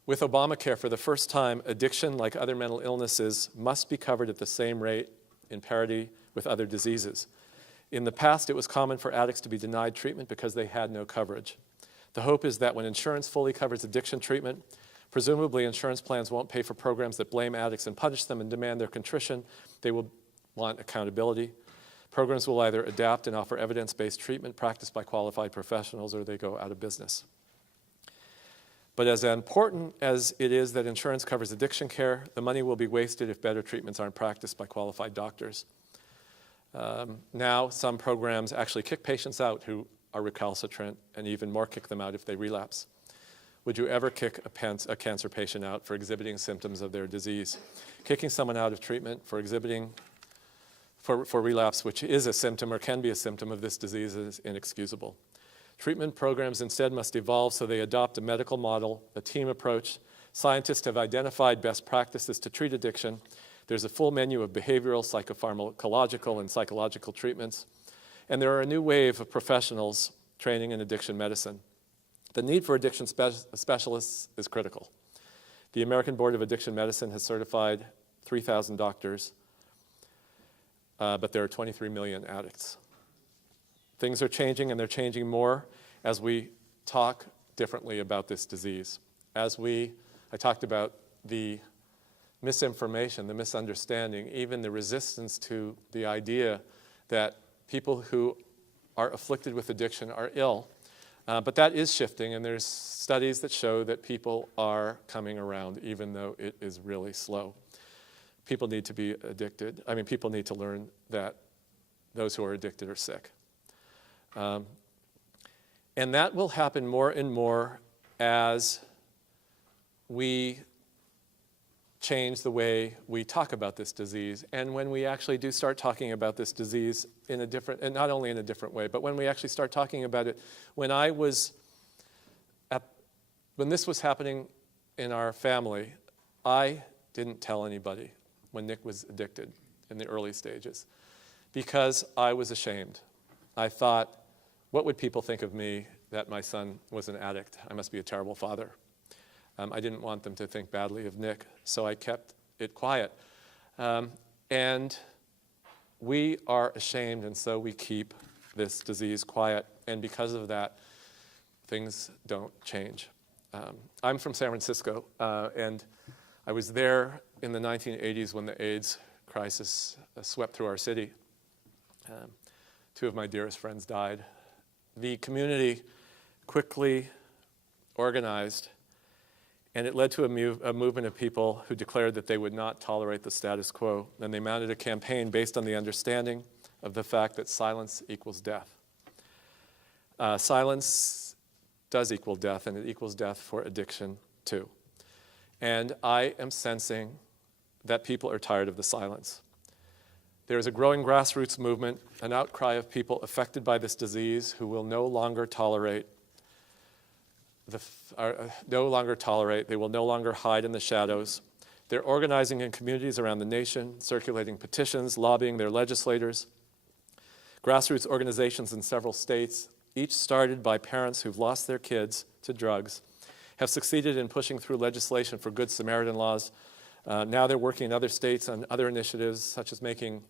With Obamacare, for the first time, addiction, like other mental illnesses, must be covered at the same rate in parity with other diseases. In the past, it was common for addicts to be denied treatment because they had no coverage. The hope is that when insurance fully covers addiction treatment, presumably insurance plans won't pay for programs that blame addicts and punish them and demand their contrition. They will want accountability. Programs will either adapt and offer evidence-based treatment practiced by qualified professionals, or they go out of business. But as important as it is that insurance covers addiction care, the money will be wasted if better treatments aren't practiced by qualified doctors. Now, some programs actually kick patients out who are recalcitrant, and even more kick them out if they relapse. Would you ever kick a cancer patient out for exhibiting symptoms of their disease? Kicking someone out of treatment for exhibiting for relapse, which is a symptom or can be a symptom of this disease, is inexcusable. Treatment programs instead must evolve so they adopt a medical model, a team approach. Scientists have identified best practices to treat addiction. There's a full menu of behavioral, psychopharmacological, and psychological treatments. And there are a new wave of professionals training in addiction medicine. The need for addiction specialists is critical. The American Board of Addiction Medicine has certified 3,000 doctors, but there are 23 million addicts. Things are changing, and they're changing more as we talk differently about this disease. I talked about the misinformation, the misunderstanding, even the resistance to the idea that people who are afflicted with addiction are ill. But that is shifting, and there's studies that show that people are coming around, even though it is really slow. People need to be addicted. People need to learn that those who are addicted are sick. And that will happen more and more as we change the way we talk about this disease, and when we actually do start talking about this disease in a different, and not only in a different way, but when we actually start talking about it. When this was happening in our family, I didn't tell anybody when Nick was addicted in the early stages because I was ashamed. I thought, what would people think of me that my son was an addict? I must be a terrible father. I didn't want them to think badly of Nick, so I kept it quiet. And we are ashamed, and so we keep this disease quiet. And because of that, things don't change. I'm from San Francisco, and I was there in the 1980s when the AIDS crisis swept through our city. Two of my dearest friends died. The community quickly organized And it led to a movement of people who declared that they would not tolerate the status quo. And they mounted a campaign based on the understanding of the fact that silence equals death. Silence does equal death, and it equals death for addiction too. And I am sensing that people are tired of the silence. There is a growing grassroots movement, an outcry of people affected by this disease who will no longer tolerate, they will no longer hide in the shadows. They're organizing in communities around the nation, circulating petitions, lobbying their legislators. Grassroots organizations in several states, each started by parents who've lost their kids to drugs, have succeeded in pushing through legislation for Good Samaritan laws. Now they're working in other states on other initiatives, such as making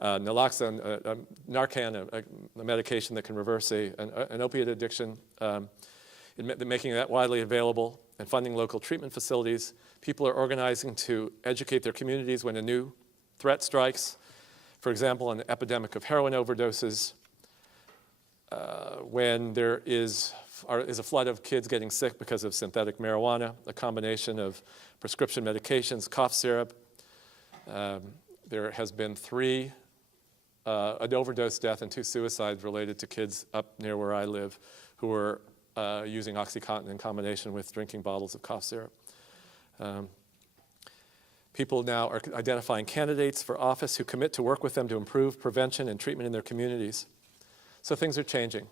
naloxone, Narcan, a medication that can reverse an opiate addiction, making that widely available and funding local treatment facilities. People are organizing to educate their communities when a new threat strikes. For example, an epidemic of heroin overdoses, when there is a flood of kids getting sick because of synthetic marijuana, a combination of prescription medications, cough syrup. There has been an overdose death and 2 suicides related to kids up near where I live who were using OxyContin in combination with drinking bottles of cough syrup. People now are identifying candidates for office who commit to work with them to improve prevention and treatment in their communities. So things are changing.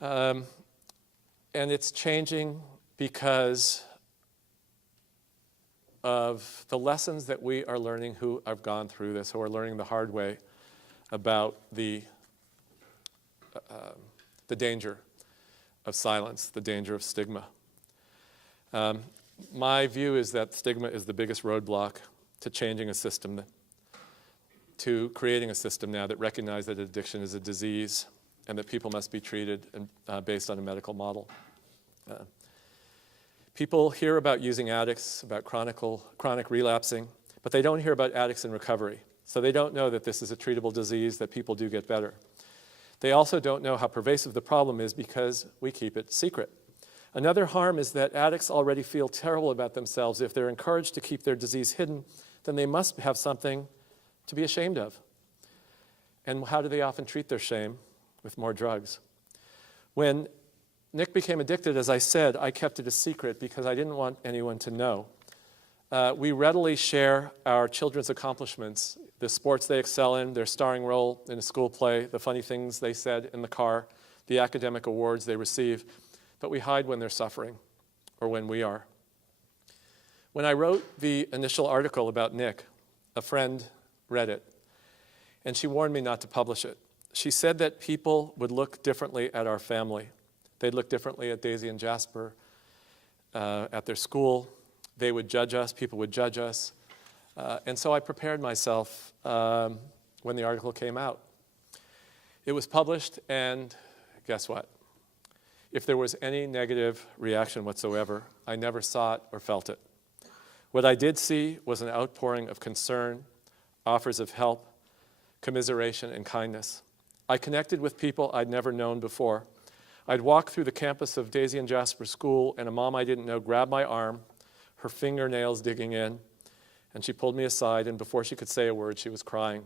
And it's changing because of the lessons that we are learning who have gone through this, who are learning the hard way about the danger of silence, the danger of stigma. My view is that stigma is the biggest roadblock to changing a system, to creating a system now that recognizes that addiction is a disease and that people must be treated based on a medical model. People hear about using addicts, about chronic relapsing, but they don't hear about addicts in recovery. So they don't know that this is a treatable disease, that people do get better. They also don't know how pervasive the problem is because we keep it secret. Another harm is that addicts already feel terrible about themselves. If they're encouraged to keep their disease hidden, then they must have something to be ashamed of. And how do they often treat their shame? With more drugs. When Nick became addicted, as I said, I kept it a secret because I didn't want anyone to know. We readily share our children's accomplishments, the sports they excel in, their starring role in a school play, the funny things they said in the car, the academic awards they receive, but we hide when they're suffering or when we are. When I wrote the initial article about Nick, a friend read it, and she warned me not to publish it. She said that people would look differently at our family. They'd look differently at Daisy and Jasper, at their school. They would judge us, people would judge us. And so I prepared myself when the article came out. It was published, and guess what? If there was any negative reaction whatsoever, I never saw it or felt it. What I did see was an outpouring of concern, offers of help, commiseration, and kindness. I connected with people I'd never known before. I'd walk through the campus of Daisy and Jasper School, and a mom I didn't know grabbed my arm, her fingernails digging in, and she pulled me aside, and before she could say a word, she was crying.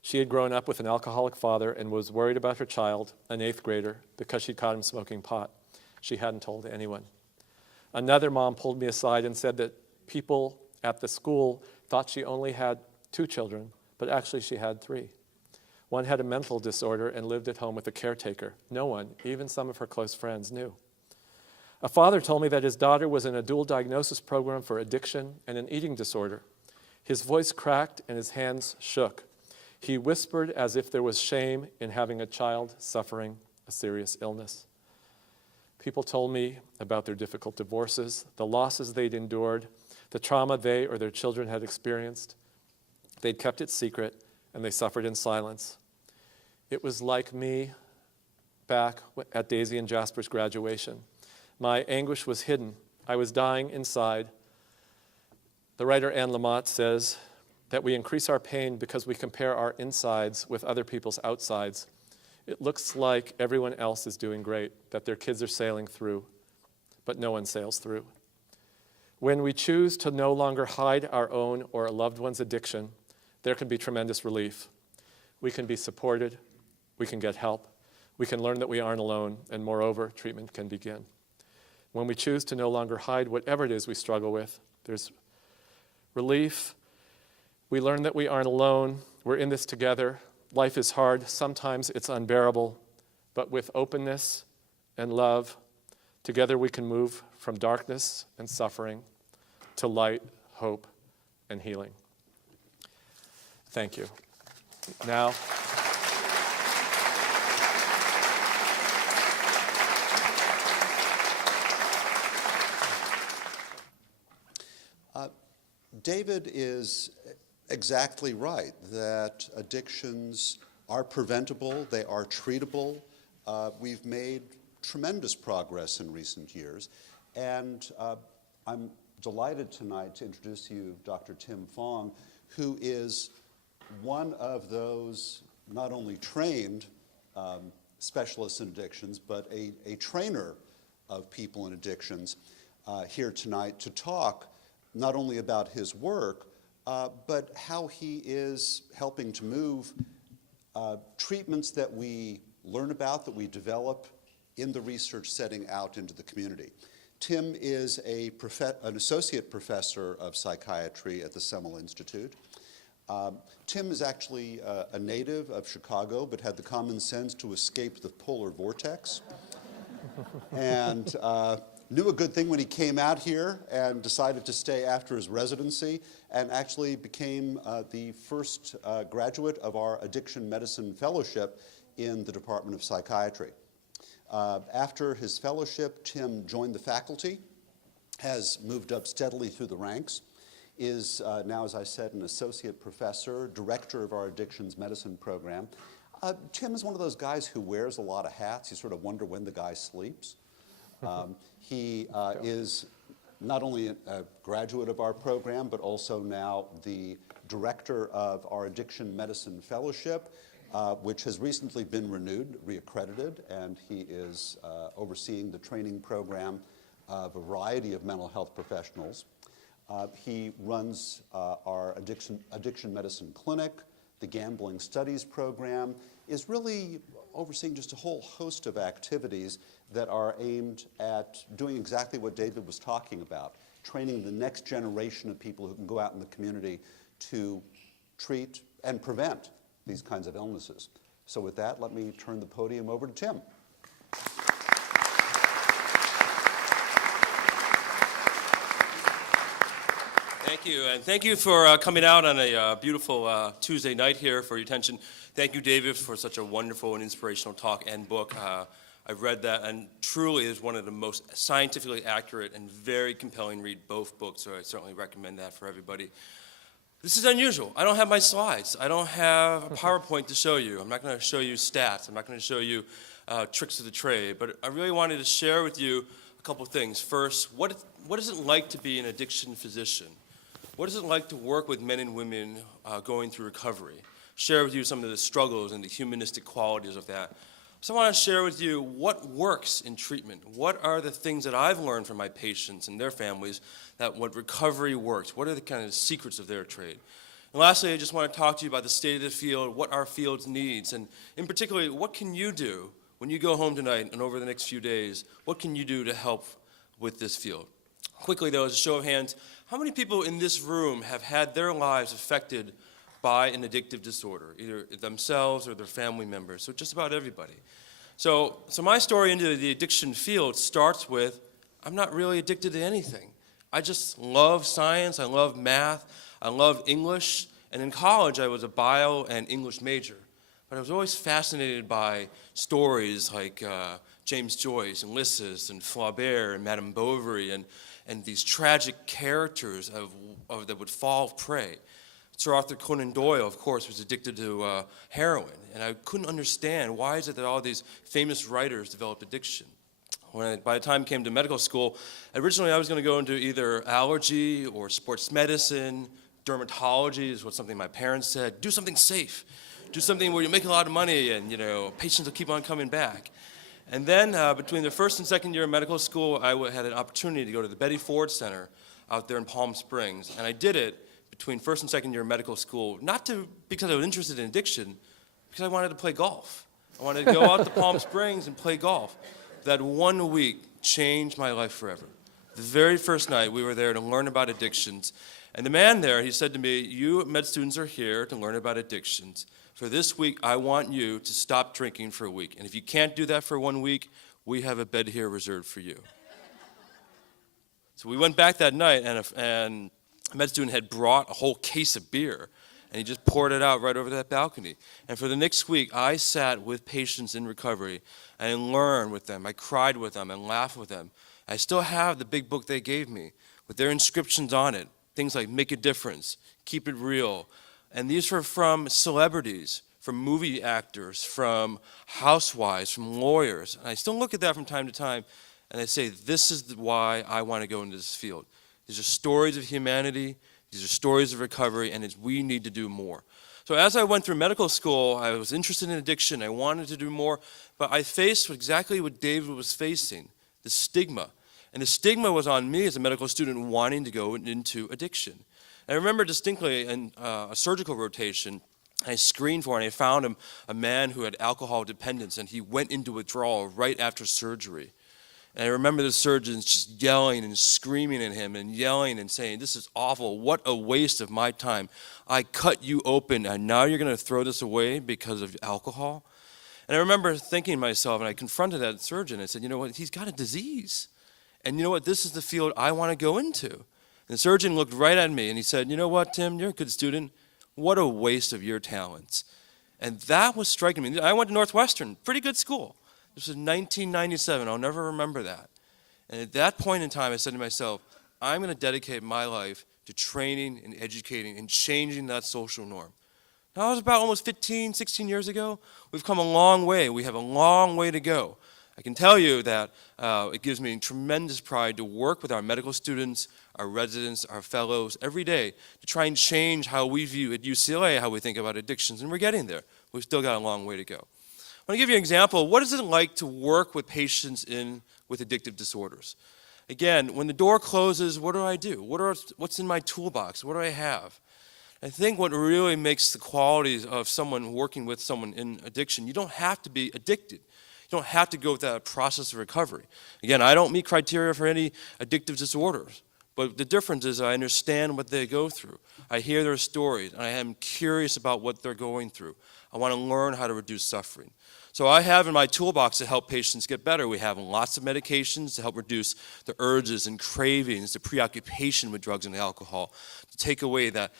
She had grown up with an alcoholic father and was worried about her child, an 8th grader, because she'd caught him smoking pot. She hadn't told anyone. Another mom pulled me aside and said that people at the school thought she only had 2 children, but actually she had 3. One had a mental disorder and lived at home with a caretaker. No one, even some of her close friends, knew. A father told me that his daughter was in a dual diagnosis program for addiction and an eating disorder. His voice cracked and his hands shook. He whispered as if there was shame in having a child suffering a serious illness. People told me about their difficult divorces, the losses they'd endured, the trauma they or their children had experienced. They'd kept it secret, and they suffered in silence. It was like me back at Daisy and Jasper's graduation. My anguish was hidden. I was dying inside. The writer Anne Lamott says that we increase our pain because we compare our insides with other people's outsides. It looks like everyone else is doing great, that their kids are sailing through. but no one sails through. When we choose to no longer hide our own or a loved one's addiction, there can be tremendous relief. We can be supported, we can get help, we can learn that we aren't alone, and moreover, treatment can begin. When we choose to no longer hide whatever it is we struggle with, there's relief. We learn that we aren't alone, we're in this together. Life is hard, sometimes it's unbearable, but with openness and love, together we can move from darkness and suffering to light, hope, and healing. Thank you. Now, David is exactly right that addictions are preventable, they are treatable. We've made tremendous progress in recent years, and I'm delighted tonight to introduce you Dr. Tim Fong, who is one of those not only trained specialists in addictions, but a trainer of people in addictions here tonight to talk not only about his work, but how he is helping to move treatments that we learn about, that we develop in the research setting out into the community. Tim is an associate professor of psychiatry at the Semel Institute. Tim is actually a native of Chicago, but had the common sense to escape the polar vortex. And knew a good thing when he came out here and decided to stay after his residency, and actually became the first graduate of our Addiction Medicine Fellowship in the Department of Psychiatry. After his fellowship, Tim joined the faculty, has moved up steadily through the ranks, is now, as I said, an associate professor, director of our addictions medicine program. Tim is one of those guys who wears a lot of hats. You sort of wonder when the guy sleeps. He is not only a graduate of our program, but also now the director of our Addiction Medicine Fellowship, which has recently been renewed, reaccredited, and he is overseeing the training program of a variety of mental health professionals. He runs our addiction medicine clinic, the gambling studies program, is really overseeing just a whole host of activities that are aimed at doing exactly what David was talking about, training the next generation of people who can go out in the community to treat and prevent these kinds of illnesses. So with that, let me turn the podium over to Tim. Thank you, and thank you for coming out on a beautiful Tuesday night here for your attention. Thank you, David, for such a wonderful and inspirational talk and book. I've read that, and truly is one of the most scientifically accurate and very compelling read, both books, so I certainly recommend that for everybody. This is unusual. I don't have my slides. I don't have a PowerPoint to show you. I'm not going to show you stats. I'm not going to show you tricks of the trade, but I really wanted to share with you a couple things. First, what is it like to be an addiction physician? What is it like to work with men and women going through recovery? Share with you some of the struggles and the humanistic qualities of that. So I want to share with you what works in treatment. What are the things that I've learned from my patients and their families that what recovery works? What are the kind of secrets of their trade? And lastly, I just want to talk to you about the state of the field, what our field needs, and in particular, what can you do when you go home tonight and over the next few days, what can you do to help with this field? Quickly though, as a show of hands, how many people in this room have had their lives affected by an addictive disorder, either themselves or their family members? So just about everybody. So my story into the addiction field starts with, I'm not really addicted to anything. I just love science, I love math, I love English, and in college I was a bio and English major. But I was always fascinated by stories like James Joyce and Ulysses and Flaubert and Madame Bovary and these tragic characters that would fall prey. Sir Arthur Conan Doyle, of course, was addicted to heroin, and I couldn't understand why is it that all these famous writers developed addiction. By the time I came to medical school, originally I was going to go into either allergy or sports medicine. Dermatology is what something my parents said. Do something safe. Do something where you make a lot of money and patients will keep on coming back. And then between the first and second year of medical school, I had an opportunity to go to the Betty Ford Center out there in Palm Springs. And I did it between first and second year of medical school, not because I was interested in addiction, because I wanted to play golf. I wanted to go out to Palm Springs and play golf. That 1 week changed my life forever. The very first night we were there to learn about addictions. And the man there, he said to me, you med students are here to learn about addictions. For this week, I want you to stop drinking for a week. And if you can't do that for 1 week, we have a bed here reserved for you. So we went back that night, and a med student had brought a whole case of beer, and he just poured it out right over that balcony. And for the next week, I sat with patients in recovery, and I learned with them. I cried with them and laughed with them. I still have the big book they gave me with their inscriptions on it. Things like make a difference, keep it real. And these were from celebrities, from movie actors, from housewives, from lawyers. And I still look at that from time to time, and I say, this is why I want to go into this field. These are stories of humanity, these are stories of recovery, and we need to do more. So as I went through medical school, I was interested in addiction, I wanted to do more, but I faced exactly what David was facing, the stigma. And the stigma was on me as a medical student wanting to go into addiction. And I remember distinctly in a surgical rotation, I screened for and I found a man who had alcohol dependence, and he went into withdrawal right after surgery. And I remember the surgeons just yelling and screaming at him and yelling and saying, this is awful, what a waste of my time. I cut you open and now you're going to throw this away because of alcohol? And I remember thinking to myself, and I confronted that surgeon, I said, you know what, he's got a disease. And you know what, this is the field I want to go into. And the surgeon looked right at me and he said, you know what, Tim, you're a good student. What a waste of your talents. And that was striking me. I went to Northwestern, pretty good school. This was 1997, I'll never remember that. And at that point in time, I said to myself, I'm going to dedicate my life to training and educating and changing that social norm. Now, that was about almost 15, 16 years ago. We've come a long way. We have a long way to go. I can tell you that it gives me tremendous pride to work with our medical students, our residents, our fellows every day to try and change how we view at UCLA, how we think about addictions, and we're getting there. We've still got a long way to go. I want to give you an example. What is it like to work with patients with addictive disorders? Again, when the door closes, what do? What's in my toolbox? What do I have? I think what really makes the qualities of someone working with someone in addiction, you don't have to be addicted. You don't have to go through that process of recovery. Again, I don't meet criteria for any addictive disorders, but the difference is I understand what they go through. I hear their stories, and I am curious about what they're going through. I want to learn how to reduce suffering. So I have in my toolbox to help patients get better. We have lots of medications to help reduce the urges and cravings, the preoccupation with drugs and alcohol, to take away that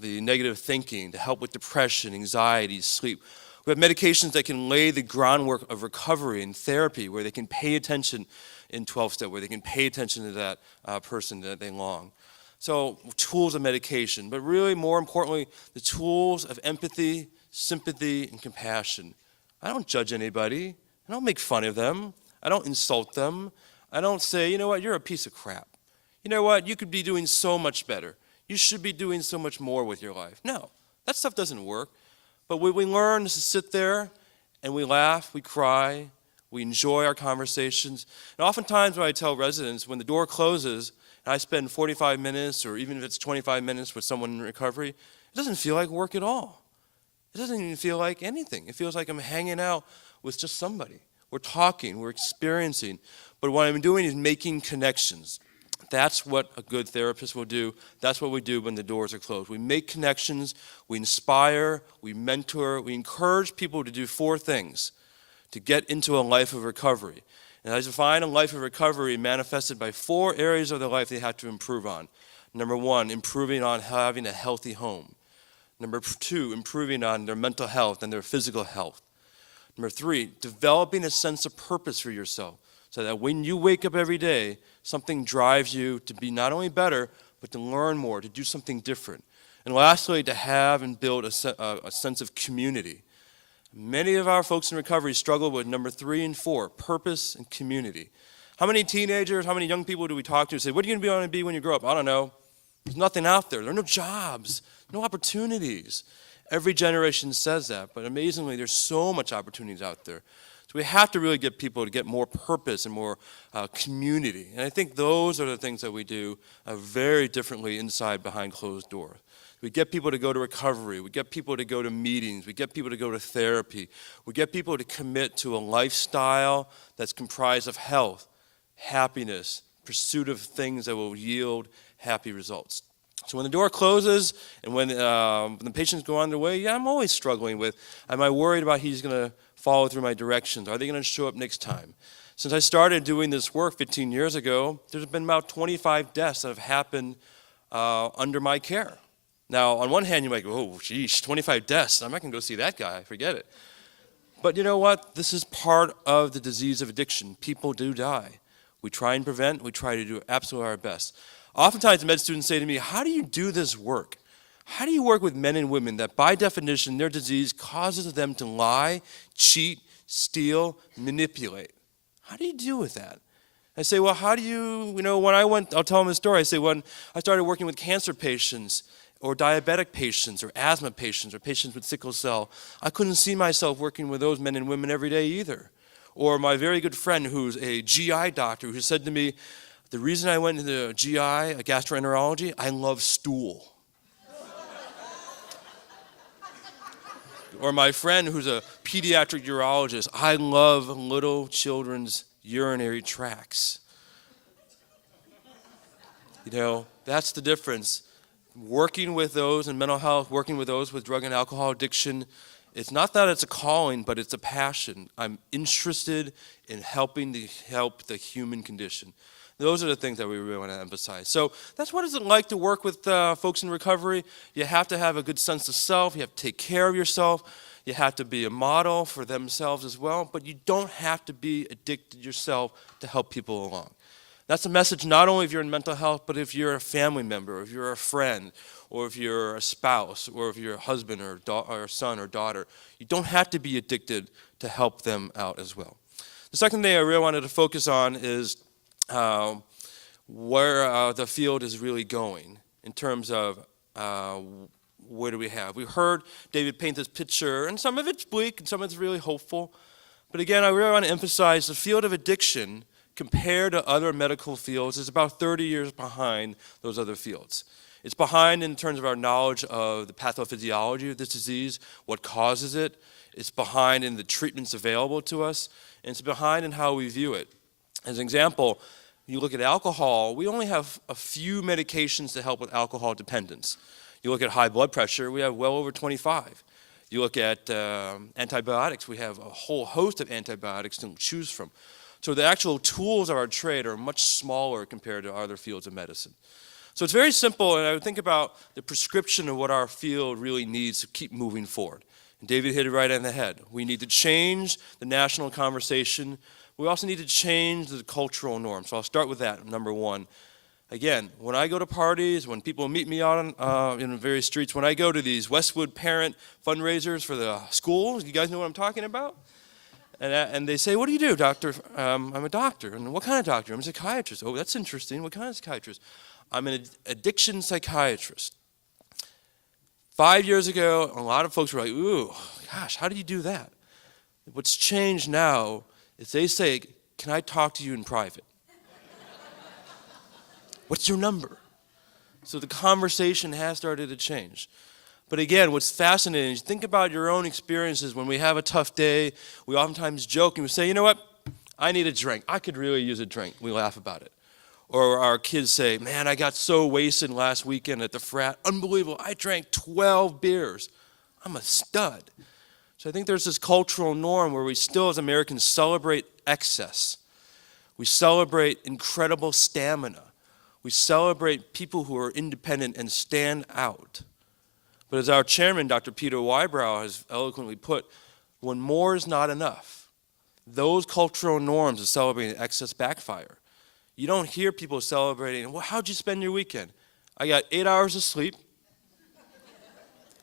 the negative thinking, to help with depression, anxiety, sleep. We have medications that can lay the groundwork of recovery and therapy, where they can pay attention in 12-step, where they can pay attention to that person that they long. So tools of medication, but really more importantly, the tools of empathy, sympathy, and compassion. I don't judge anybody. I don't make fun of them. I don't insult them. I don't say, you know what, you're a piece of crap. You know what, you could be doing so much better. You should be doing so much more with your life. No, that stuff doesn't work. But what we learn is to sit there and we laugh, we cry, we enjoy our conversations. And oftentimes when I tell residents, when the door closes and I spend 45 minutes or even if it's 25 minutes with someone in recovery, it doesn't feel like work at all. It doesn't even feel like anything. It feels like I'm hanging out with just somebody. We're talking, we're experiencing. But what I'm doing is making connections. That's what a good therapist will do. That's what we do when the doors are closed. We make connections, we inspire, we mentor, we encourage people to do 4 things to get into a life of recovery. And I define a life of recovery manifested by 4 areas of their life they have to improve on. Number 1, improving on having a healthy home. Number 2, improving on their mental health and their physical health. Number 3, developing a sense of purpose for yourself so that when you wake up every day, something drives you to be not only better, but to learn more, to do something different. And lastly, to have and build a sense of community. Many of our folks in recovery struggle with number 3 and 4, purpose and community. How many teenagers, how many young people do we talk to and say, what are you going to be when you grow up? I don't know. There's nothing out there. There are no jobs, no opportunities. Every generation says that, but amazingly, there's so much opportunities out there. So So we have to really get people to get more purpose and more community. And I think those are the things that we do very differently inside behind closed doors. We get people to go to recovery. We get people to go to meetings. We get people to go to therapy. We get people to commit to a lifestyle that's comprised of health, happiness, pursuit of things that will yield happy results. So when the door closes and when the patients go on their way, yeah, I'm always struggling with, am I worried about he's going to follow through my directions? Are they going to show up next time? Since I started doing this work 15 years ago, there's been about 25 deaths that have happened under my care. Now, on one hand, you're like, oh, geez, 25 deaths. I'm not going to go see that guy. Forget it. But you know what? This is part of the disease of addiction. People do die. We try and prevent. We try to do absolutely our best. Oftentimes, med students say to me, how do you do this work? How do you work with men and women that, by definition, their disease causes them to lie, cheat, steal, manipulate? How do you deal with that? I say, well, how do you, I'll tell them a story. I say, when I started working with cancer patients, or diabetic patients, or asthma patients, or patients with sickle cell, I couldn't see myself working with those men and women every day either. Or my very good friend who's a GI doctor who said to me, the reason I went into GI, a gastroenterology, I love stool. Or my friend who's a pediatric urologist, I love little children's urinary tracts. That's the difference. Working with those in mental health, working with those with drug and alcohol addiction, it's not that it's a calling, but it's a passion. I'm interested in helping to help the human condition. Those are the things that we really want to emphasize. So that's what it's like to work with folks in recovery. You have to have a good sense of self. You have to take care of yourself. You have to be a model for themselves as well. But you don't have to be addicted yourself to help people along. That's a message not only if you're in mental health, but if you're a family member, if you're a friend, or if you're a spouse, or if you're a husband or son or daughter. You don't have to be addicted to help them out as well. The second thing I really wanted to focus on is where the field is really going in terms of what do we have. We heard David paint this picture, and some of it's bleak and some of it's really hopeful. But again, I really want to emphasize the field of addiction compared to other medical fields is about 30 years behind those other fields. It's behind in terms of our knowledge of the pathophysiology of this disease, what causes it. It's behind in the treatments available to us, and it's behind in how we view it. As an example, you look at alcohol, we only have a few medications to help with alcohol dependence. You look at high blood pressure, we have well over 25. You look at antibiotics, we have a whole host of antibiotics to choose from. So the actual tools of our trade are much smaller compared to other fields of medicine. So it's very simple, and I would think about the prescription of what our field really needs to keep moving forward. And David hit it right on the head. We need to change the national conversation. We also need to change the cultural norm. So I'll start with that, number one. Again, when I go to parties, when people meet me out in the various streets, when I go to these Westwood parent fundraisers for the schools, you guys know what I'm talking about? And they say, what do you do, doctor? I'm a doctor. And what kind of doctor? I'm a psychiatrist. Oh, that's interesting. What kind of psychiatrist? I'm an addiction psychiatrist. 5 years ago, a lot of folks were like, ooh, gosh, how do you do that? What's changed now is they say, can I talk to you in private? What's your number? So the conversation has started to change. But again, what's fascinating is think about your own experiences. When we have a tough day, we oftentimes joke and we say, you know what, I need a drink. I could really use a drink. We laugh about it. Or our kids say, man, I got so wasted last weekend at the frat. Unbelievable. I drank 12 beers. I'm a stud. So I think there's this cultural norm where we still, as Americans, celebrate excess. We celebrate incredible stamina. We celebrate people who are independent and stand out. But as our chairman, Dr. Peter Wybrow, has eloquently put, when more is not enough, those cultural norms of celebrating excess backfire. You don't hear people celebrating, well, how'd you spend your weekend? I got 8 hours of sleep.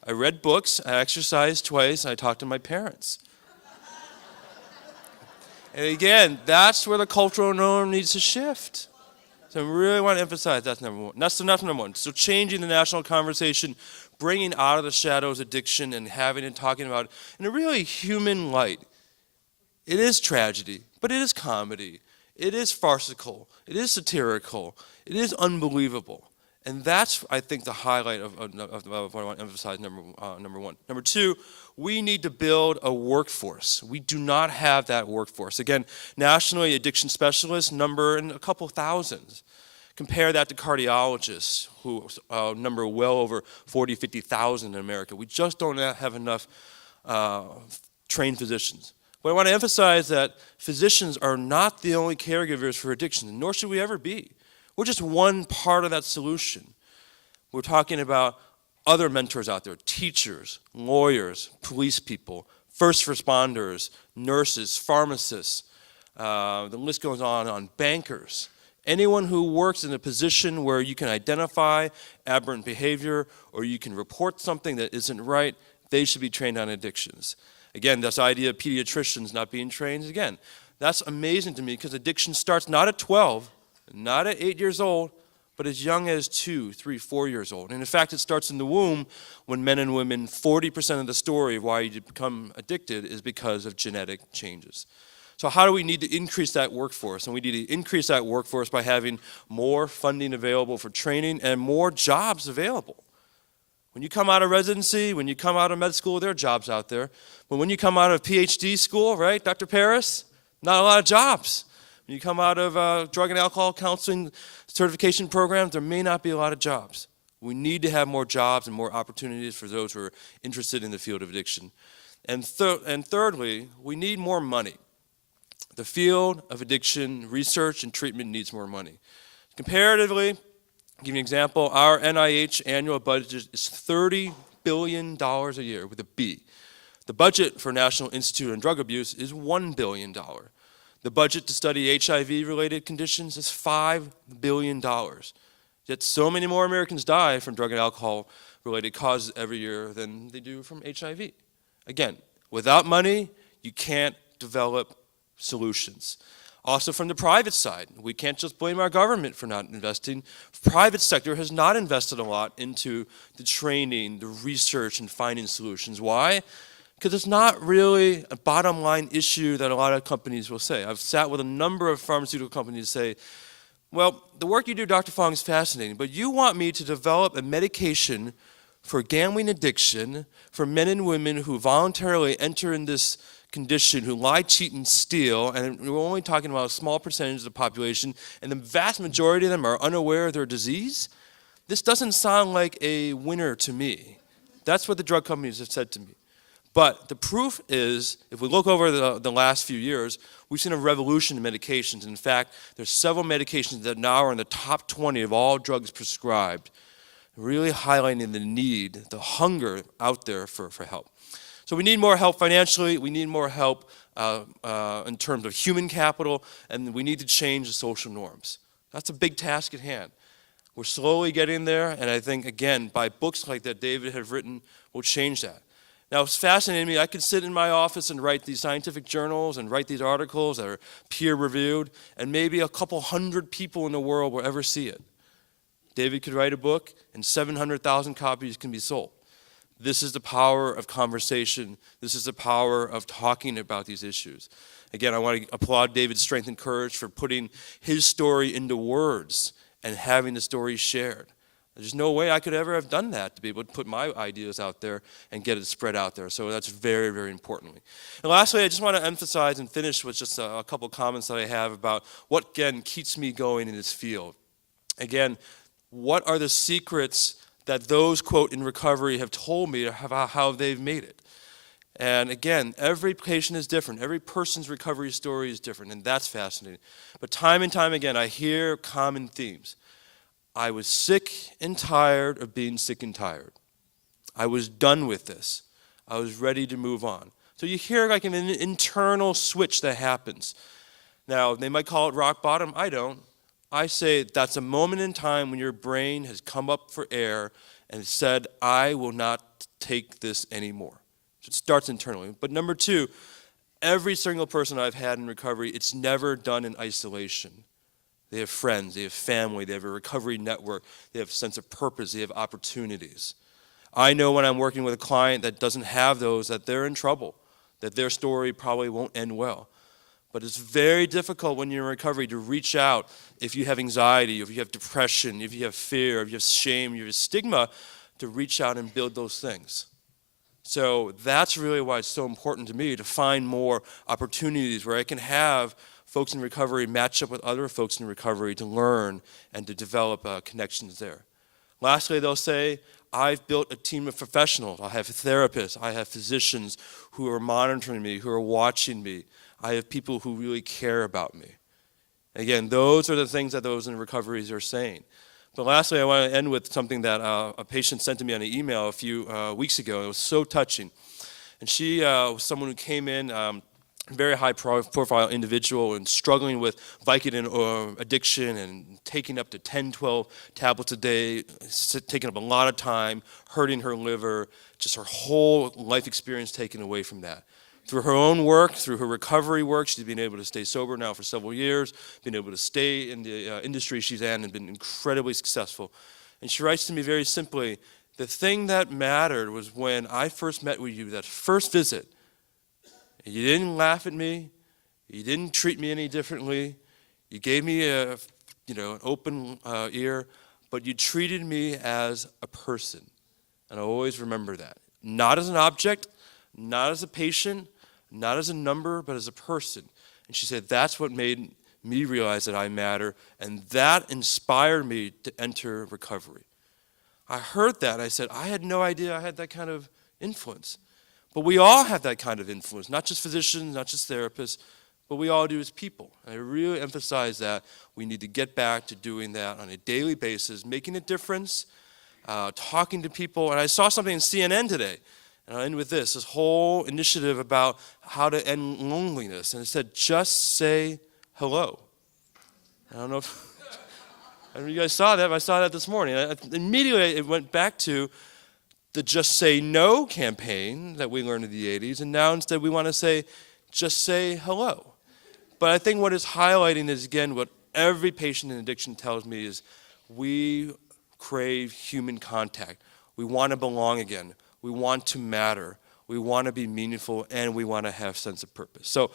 I read books, I exercised twice, and I talked to my parents. And again, that's where the cultural norm needs to shift. So I really want to emphasize that's number one. That's number one. So changing the national conversation, bringing out of the shadows addiction and having and talking about it in a really human light. It is tragedy, but it is comedy. It is farcical. It is satirical. It is unbelievable. And that's, I think, the highlight of what I want to emphasize, number one. Number two, we need to build a workforce. We do not have that workforce. Again, nationally, addiction specialists number in a couple thousands. Compare that to cardiologists, who number well over 40, 50,000 in America. We just don't have enough trained physicians. But I want to emphasize that physicians are not the only caregivers for addiction, nor should we ever be. We're just one part of that solution. We're talking about other mentors out there, teachers, lawyers, police people, first responders, nurses, pharmacists, the list goes on, bankers. Anyone who works in a position where you can identify aberrant behavior or you can report something that isn't right, they should be trained on addictions. Again, this idea of pediatricians not being trained, again, that's amazing to me because addiction starts not at 12, not at 8 years old, but as young as 2, 3, 4 years old. And in fact, it starts in the womb when men and women, 40% of the story of why you become addicted is because of genetic changes. So how do we need to increase that workforce? And we need to increase that workforce by having more funding available for training and more jobs available. When you come out of residency, when you come out of med school, there are jobs out there. But when you come out of PhD school, right, Dr. Paris, not a lot of jobs. When you come out of drug and alcohol counseling certification programs, there may not be a lot of jobs. We need to have more jobs and more opportunities for those who are interested in the field of addiction. And thirdly, we need more money. The field of addiction research and treatment needs more money. Comparatively, I'll give you an example, our NIH annual budget is $30 billion a year with a B. The budget for National Institute on Drug Abuse is $1 billion. The budget to study HIV-related conditions is $5 billion. Yet so many more Americans die from drug and alcohol-related causes every year than they do from HIV. Again, without money, you can't develop solutions. Also from the private side, we can't just blame our government for not investing. The private sector has not invested a lot into the training, the research, and finding solutions. Why? Because it's not really a bottom line issue that a lot of companies will say. I've sat with a number of pharmaceutical companies say, well, the work you do, Dr. Fong, is fascinating, but you want me to develop a medication for gambling addiction for men and women who voluntarily enter in this condition, who lie, cheat, and steal, and we're only talking about a small percentage of the population, and the vast majority of them are unaware of their disease? This doesn't sound like a winner to me. That's what the drug companies have said to me. But the proof is, if we look over the last few years, we've seen a revolution in medications. In fact, there's several medications that now are in the top 20 of all drugs prescribed, really highlighting the need, the hunger out there for help. So we need more help financially, we need more help in terms of human capital, and we need to change the social norms. That's a big task at hand. We're slowly getting there, and I think, again, by books like that David has written, we'll change that. Now, it's fascinating to me. I could sit in my office and write these scientific journals and write these articles that are peer-reviewed, and maybe a couple hundred people in the world will ever see it. David could write a book, and 700,000 copies can be sold. This is the power of conversation. This is the power of talking about these issues. Again, I want to applaud David's strength and courage for putting his story into words and having the story shared. There's no way I could ever have done that, to be able to put my ideas out there and get it spread out there. So that's very, very important. And lastly, I just want to emphasize and finish with just a couple comments that I have about what, again, keeps me going in this field. Again, what are the secrets that those, quote, in recovery have told me about how they've made it? And again, every patient is different. Every person's recovery story is different, and that's fascinating. But time and time again, I hear common themes. I was sick and tired of being sick and tired. I was done with this. I was ready to move on. So you hear like an internal switch that happens. Now, they might call it rock bottom. I don't. I say that's a moment in time when your brain has come up for air and said, I will not take this anymore. So it starts internally. But number two, every single person I've had in recovery, it's never done in isolation. They have friends, they have family, they have a recovery network, they have a sense of purpose, they have opportunities. I know when I'm working with a client that doesn't have those, that they're in trouble, that their story probably won't end well. But it's very difficult when you're in recovery to reach out if you have anxiety, if you have depression, if you have fear, if you have shame, if you have stigma, to reach out and build those things. So that's really why it's so important to me to find more opportunities where I can have folks in recovery match up with other folks in recovery to learn and to develop connections there. Lastly, they'll say, I've built a team of professionals. I have therapists, I have physicians who are monitoring me, who are watching me. I have people who really care about me. Again, those are the things that those in recovery are saying. But lastly, I want to end with something that a patient sent to me on an email a few weeks ago. It was so touching. And she was someone who came in, very high profile individual and struggling with Vicodin addiction and taking up to 10, 12 tablets a day, taking up a lot of time, hurting her liver, just her whole life experience taken away from that. Through her own work, through her recovery work, she's been able to stay sober now for several years, been able to stay in the industry she's in and been incredibly successful. And she writes to me very simply, the thing that mattered was when I first met with you, that first visit, you didn't laugh at me, you didn't treat me any differently, you gave me an open ear, but you treated me as a person. And I always remember that. Not as an object, not as a patient, not as a number, but as a person. And she said, that's what made me realize that I matter, and that inspired me to enter recovery. I heard that, and I said, I had no idea I had that kind of influence. But we all have that kind of influence, not just physicians, not just therapists, but we all do as people. And I really emphasize that we need to get back to doing that on a daily basis, making a difference, talking to people. And I saw something in CNN today, and I'll end with this whole initiative about how to end loneliness. And it said, just say hello. I don't know if you guys saw that, but I saw that this morning. Immediately it went back to the Just Say No campaign that we learned in the 80s, and now instead we want to say, just say hello. But I think what is highlighting is, again, what every patient in addiction tells me is we crave human contact. We want to belong again. We want to matter. We want to be meaningful, and we want to have sense of purpose. So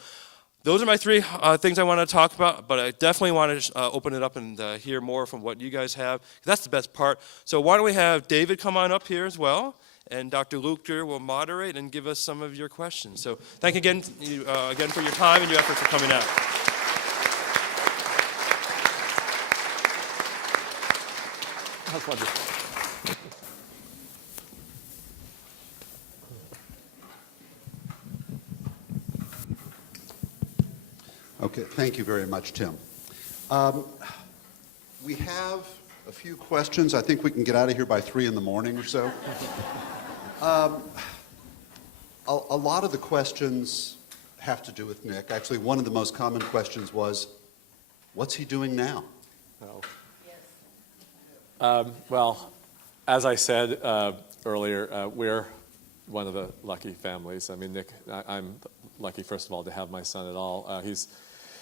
those are my three things I want to talk about, but I definitely want to open it up and hear more from what you guys have. That's the best part. So why don't we have David come on up here as well, and Dr. Luker will moderate and give us some of your questions. So thank you again for your time and your efforts for coming out. That's wonderful. Okay, thank you very much, Tim. We have a few questions. I think we can get out of here by 3 in the morning or so. A lot of the questions have to do with Nick. Actually, one of the most common questions was, what's he doing now? Well, as I said earlier, we're one of the lucky families. I mean, Nick, I'm lucky, first of all, to have my son at all. He's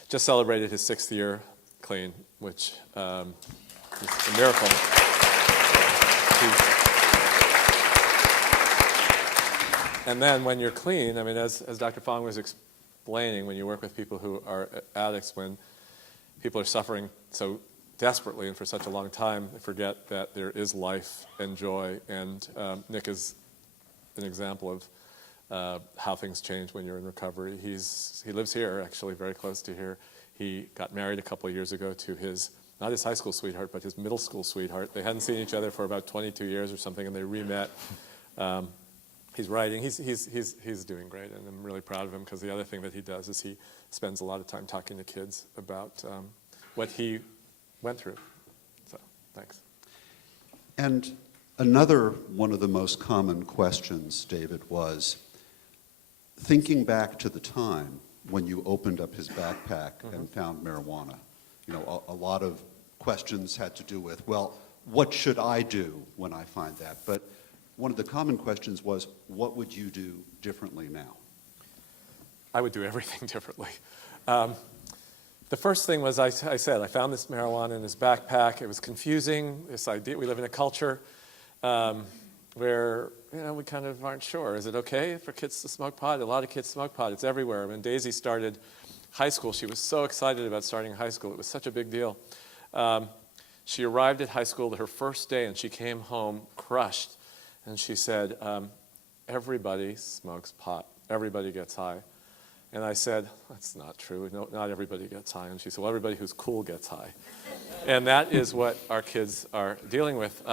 just celebrated his 6th year clean, which is a miracle. And then when you're clean, I mean, as Dr. Fong was explaining, when you work with people who are addicts, when people are suffering so desperately and for such a long time, they forget that there is life and joy. And Nick is an example of how things change when you're in recovery. He lives here, actually, very close to here. He got married a couple of years ago to not his high school sweetheart, but his middle school sweetheart. They hadn't seen each other for about 22 years or something, and they re-met. He's writing. He's doing great, and I'm really proud of him, because the other thing that he does is he spends a lot of time talking to kids about what he went through. So, thanks. And another one of the most common questions, David, was thinking back to the time when you opened up his backpack and found marijuana. You know, a lot of questions had to do with, well, what should I do when I find that? But one of the common questions was, what would you do differently now? I would do everything differently. The first thing was, I said, I found this marijuana in his backpack. It was confusing, this idea. We live in a culture where, we kind of aren't sure. Is it okay for kids to smoke pot? A lot of kids smoke pot. It's everywhere. When Daisy started high school. She was so excited about starting high school. It was such a big deal. She arrived at high school her first day, and she came home crushed. And she said, everybody smokes pot. Everybody gets high. And I said, that's not true. No, not everybody gets high. And she said, well, everybody who's cool gets high. And that is what our kids are dealing with.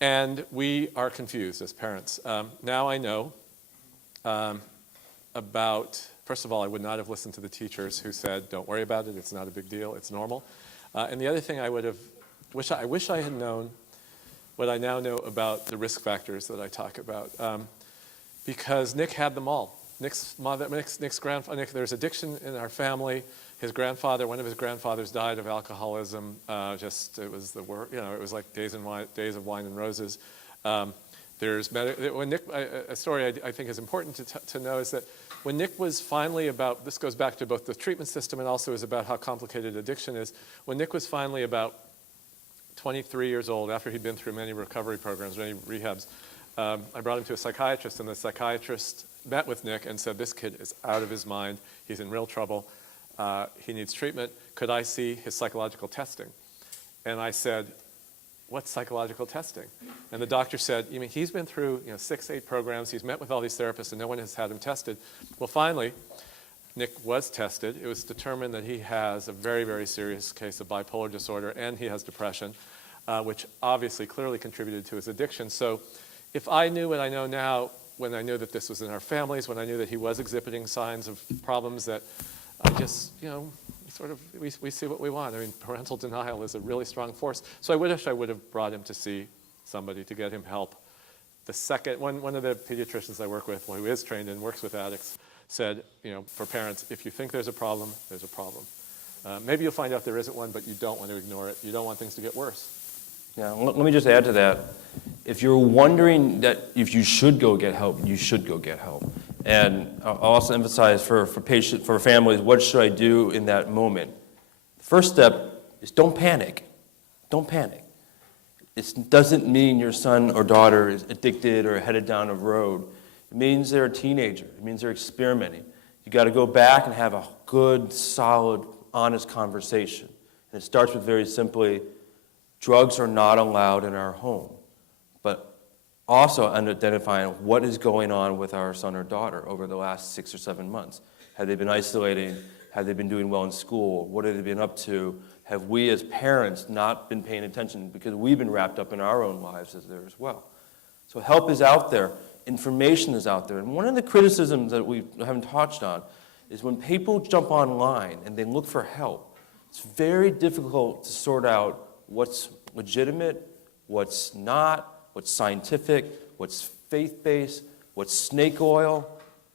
And we are confused as parents. Now I know about, first of all, I would not have listened to the teachers who said, don't worry about it, it's not a big deal, it's normal. And the other thing I wish I had known what I now know about the risk factors that I talk about. Because Nick had them all. Nick's grandfather, there's addiction in our family. His grandfather, one of his grandfathers died of alcoholism. It was the work, it was like days of wine and roses. A story I think is important to know is that when Nick was finally this goes back to both the treatment system and also is about how complicated addiction is. When Nick was finally about 23 years old, after he'd been through many recovery programs, many rehabs, I brought him to a psychiatrist, and the psychiatrist met with Nick and said, this kid is out of his mind. He's in real trouble. He needs treatment. Could I see his psychological testing? And I said, what's psychological testing? And the doctor said, you mean he's been through 6, 8 programs, he's met with all these therapists, and no one has had him tested. Well, finally, Nick was tested. It was determined that he has a very, very serious case of bipolar disorder, and he has depression, which obviously clearly contributed to his addiction. So if I knew what I know now, when I knew that this was in our families, when I knew that he was exhibiting signs of problems, that I just, we see what we want. I mean, parental denial is a really strong force. So I wish I would have brought him to see somebody to get him help. The second, one of the pediatricians I work with, who is trained and works with addicts, said, for parents, if you think there's a problem, there's a problem. Maybe you'll find out there isn't one, but you don't want to ignore it. You don't want things to get worse. Yeah, let me just add to that. If you're wondering that if you should go get help, you should go get help. And I'll also emphasize for families, what should I do in that moment? The first step is don't panic. Don't panic. It doesn't mean your son or daughter is addicted or headed down a road. It means they're a teenager. It means they're experimenting. You got to go back and have a good, solid, honest conversation. And it starts with very simply, drugs are not allowed in our home. But also identifying what is going on with our son or daughter over the last 6 or 7 months. Have they been isolating? Have they been doing well in school? What have they been up to? Have we as parents not been paying attention because we've been wrapped up in our own lives as there as well? So help is out there. Information is out there. And one of the criticisms that we haven't touched on is when people jump online and they look for help, it's very difficult to sort out what's legitimate, what's not, what's scientific, what's faith-based, what's snake oil,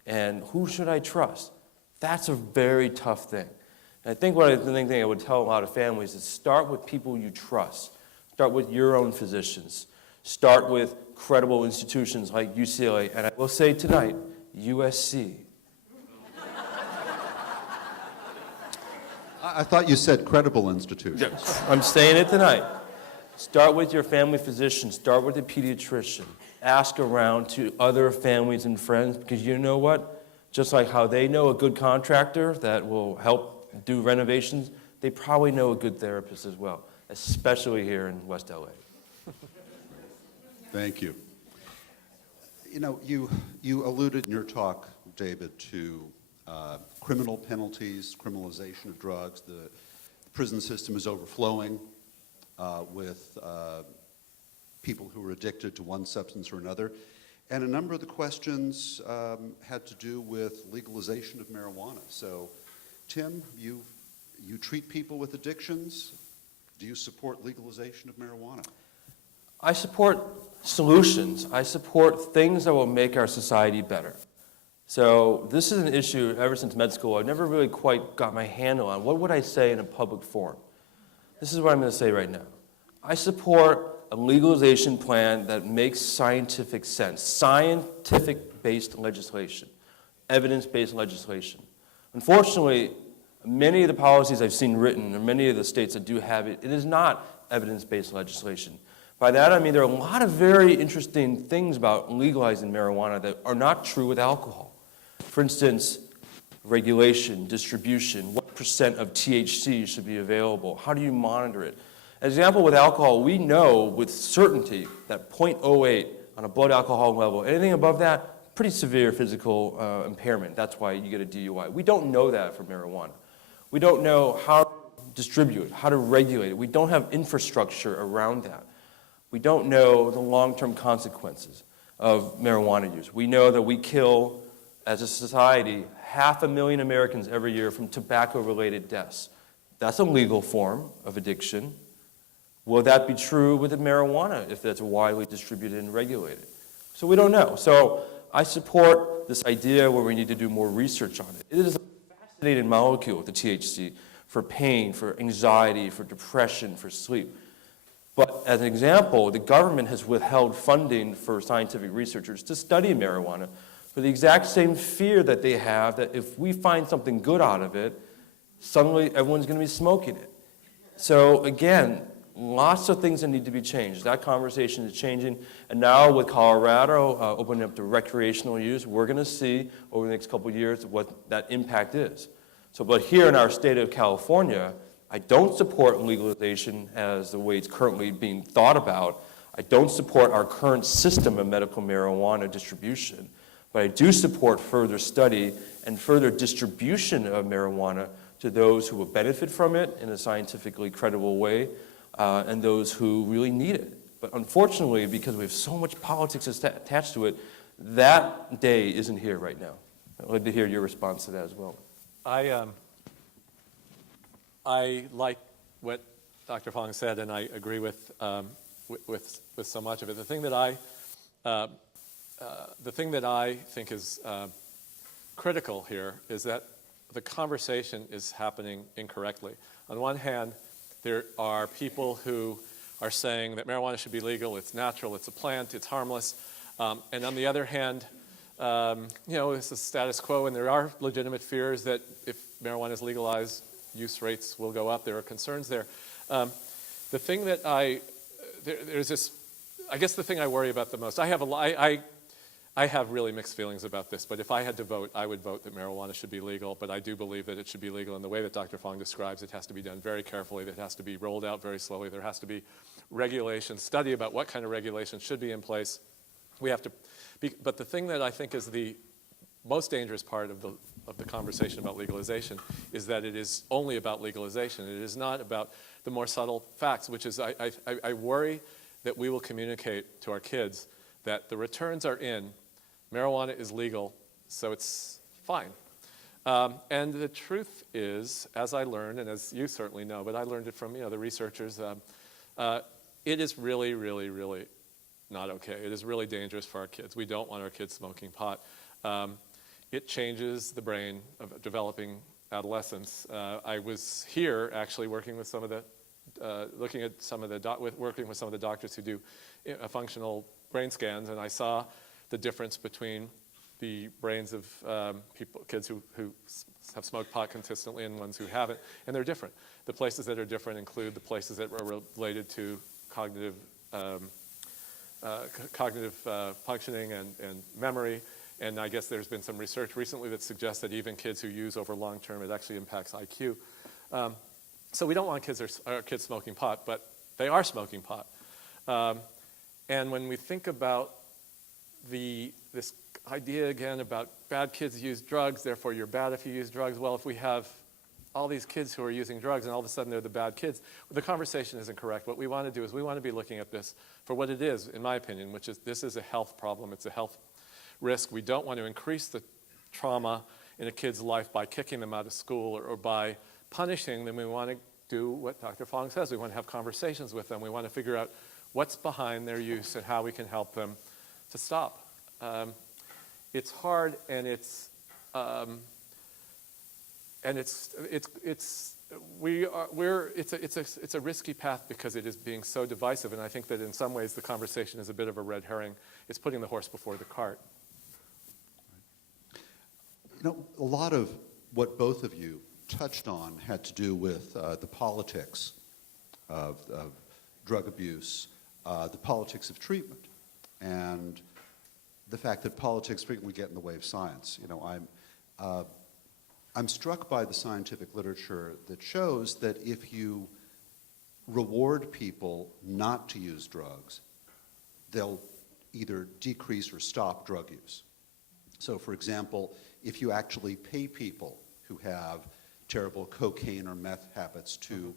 and who should I trust? That's a very tough thing. And I think the thing I would tell a lot of families is start with people you trust. Start with your own physicians. Start with credible institutions like UCLA, and I will say tonight, USC. I thought you said credible institutions. I'm saying it tonight. Start with your family physician. Start with a pediatrician. Ask around to other families and friends, because you know what? Just like how they know a good contractor that will help do renovations, they probably know a good therapist as well, especially here in West LA. Thank you. You alluded in your talk, David, to criminal penalties, criminalization of drugs. The prison system is overflowing with people who are addicted to one substance or another. And a number of the questions had to do with legalization of marijuana. So, Tim, you treat people with addictions. Do you support legalization of marijuana? I support solutions. I support things that will make our society better. So this is an issue ever since med school I've never really quite got my handle on. What would I say in a public forum? This is what I'm going to say right now. I support a legalization plan that makes scientific sense, scientific-based legislation, evidence-based legislation. Unfortunately, many of the policies I've seen written, or many of the states that do have it, it is not evidence-based legislation. By that I mean there are a lot of very interesting things about legalizing marijuana that are not true with alcohol. For instance, regulation, distribution, what percent of THC should be available, how do you monitor it? As an example, with alcohol, we know with certainty that 0.08 on a blood alcohol level, anything above that, pretty severe physical impairment. That's why you get a DUI. We don't know that for marijuana. We don't know how to distribute it, how to regulate it. We don't have infrastructure around that. We don't know the long-term consequences of marijuana use. We know that we kill, as a society, 500,000 Americans every year from tobacco-related deaths. That's a legal form of addiction. Will that be true with the marijuana if that's widely distributed and regulated? So we don't know. So I support this idea where we need to do more research on it. It is a fascinating molecule, the THC, for pain, for anxiety, for depression, for sleep. But as an example, the government has withheld funding for scientific researchers to study marijuana for the exact same fear that they have that if we find something good out of it, suddenly everyone's going to be smoking it. So again, lots of things that need to be changed. That conversation is changing. And now with Colorado opening up to recreational use, we're going to see over the next couple of years what that impact is. So, but here in our state of California, I don't support legalization as the way it's currently being thought about. I don't support our current system of medical marijuana distribution. But I do support further study and further distribution of marijuana to those who will benefit from it in a scientifically credible way, and those who really need it. But unfortunately, because we have so much politics attached to it, that day isn't here right now. I'd like to hear your response to that as well. I like what Dr. Fong said, and I agree with so much of it. The thing that I think is critical here is that the conversation is happening incorrectly. On one hand, there are people who are saying that marijuana should be legal, it's natural, it's a plant, it's harmless. And on the other hand, it's the status quo, and there are legitimate fears that if marijuana is legalized, use rates will go up. There are concerns there. The thing that I guess the thing I worry about the most, I have really mixed feelings about this, but if I had to vote, I would vote that marijuana should be legal, but I do believe that it should be legal in the way that Dr. Fong describes. It has to be done very carefully. It has to be rolled out very slowly. There has to be regulation, study about what kind of regulation should be in place. But the thing that I think is the most dangerous part of the conversation about legalization is that it is only about legalization. It is not about the more subtle facts, which is I worry that we will communicate to our kids that the returns are in, marijuana is legal, so it's fine. And the truth is, as I learned, and as you certainly know, but I learned it from the researchers, it is really, really, really not okay. It is really dangerous for our kids. We don't want our kids smoking pot. It changes the brain of developing adolescents. I was here actually working with some of the, working with some of the doctors who do functional brain scans, and I saw the difference between the brains of kids who have smoked pot consistently and ones who haven't, and they're different. The places that are different include the places that are related to cognitive functioning and memory, and I guess there's been some research recently that suggests that even kids who use over long term, it actually impacts IQ. So we don't want our kids smoking pot, but they are smoking pot. And when we think about this idea again about bad kids use drugs, therefore you're bad if you use drugs, well, if we have all these kids who are using drugs and all of a sudden they're the bad kids, the conversation isn't correct. What we want to do is we want to be looking at this for what it is, in my opinion, which is this is a health problem. It's a health risk. We don't want to increase the trauma in a kid's life by kicking them out of school or by punishing them. We want to do what Dr. Fong says. We want to have conversations with them. We want to figure out what's behind their use and how we can help them to stop. It's hard, and it's a risky path because it is being so divisive, and I think that in some ways the conversation is a bit of a red herring. It's putting the horse before the cart. A lot of what both of you touched on had to do with the politics of drug abuse, the politics of treatment, and the fact that politics frequently get in the way of science. I'm struck by the scientific literature that shows that if you reward people not to use drugs, they'll either decrease or stop drug use. So for example, if you actually pay people who have terrible cocaine or meth habits to,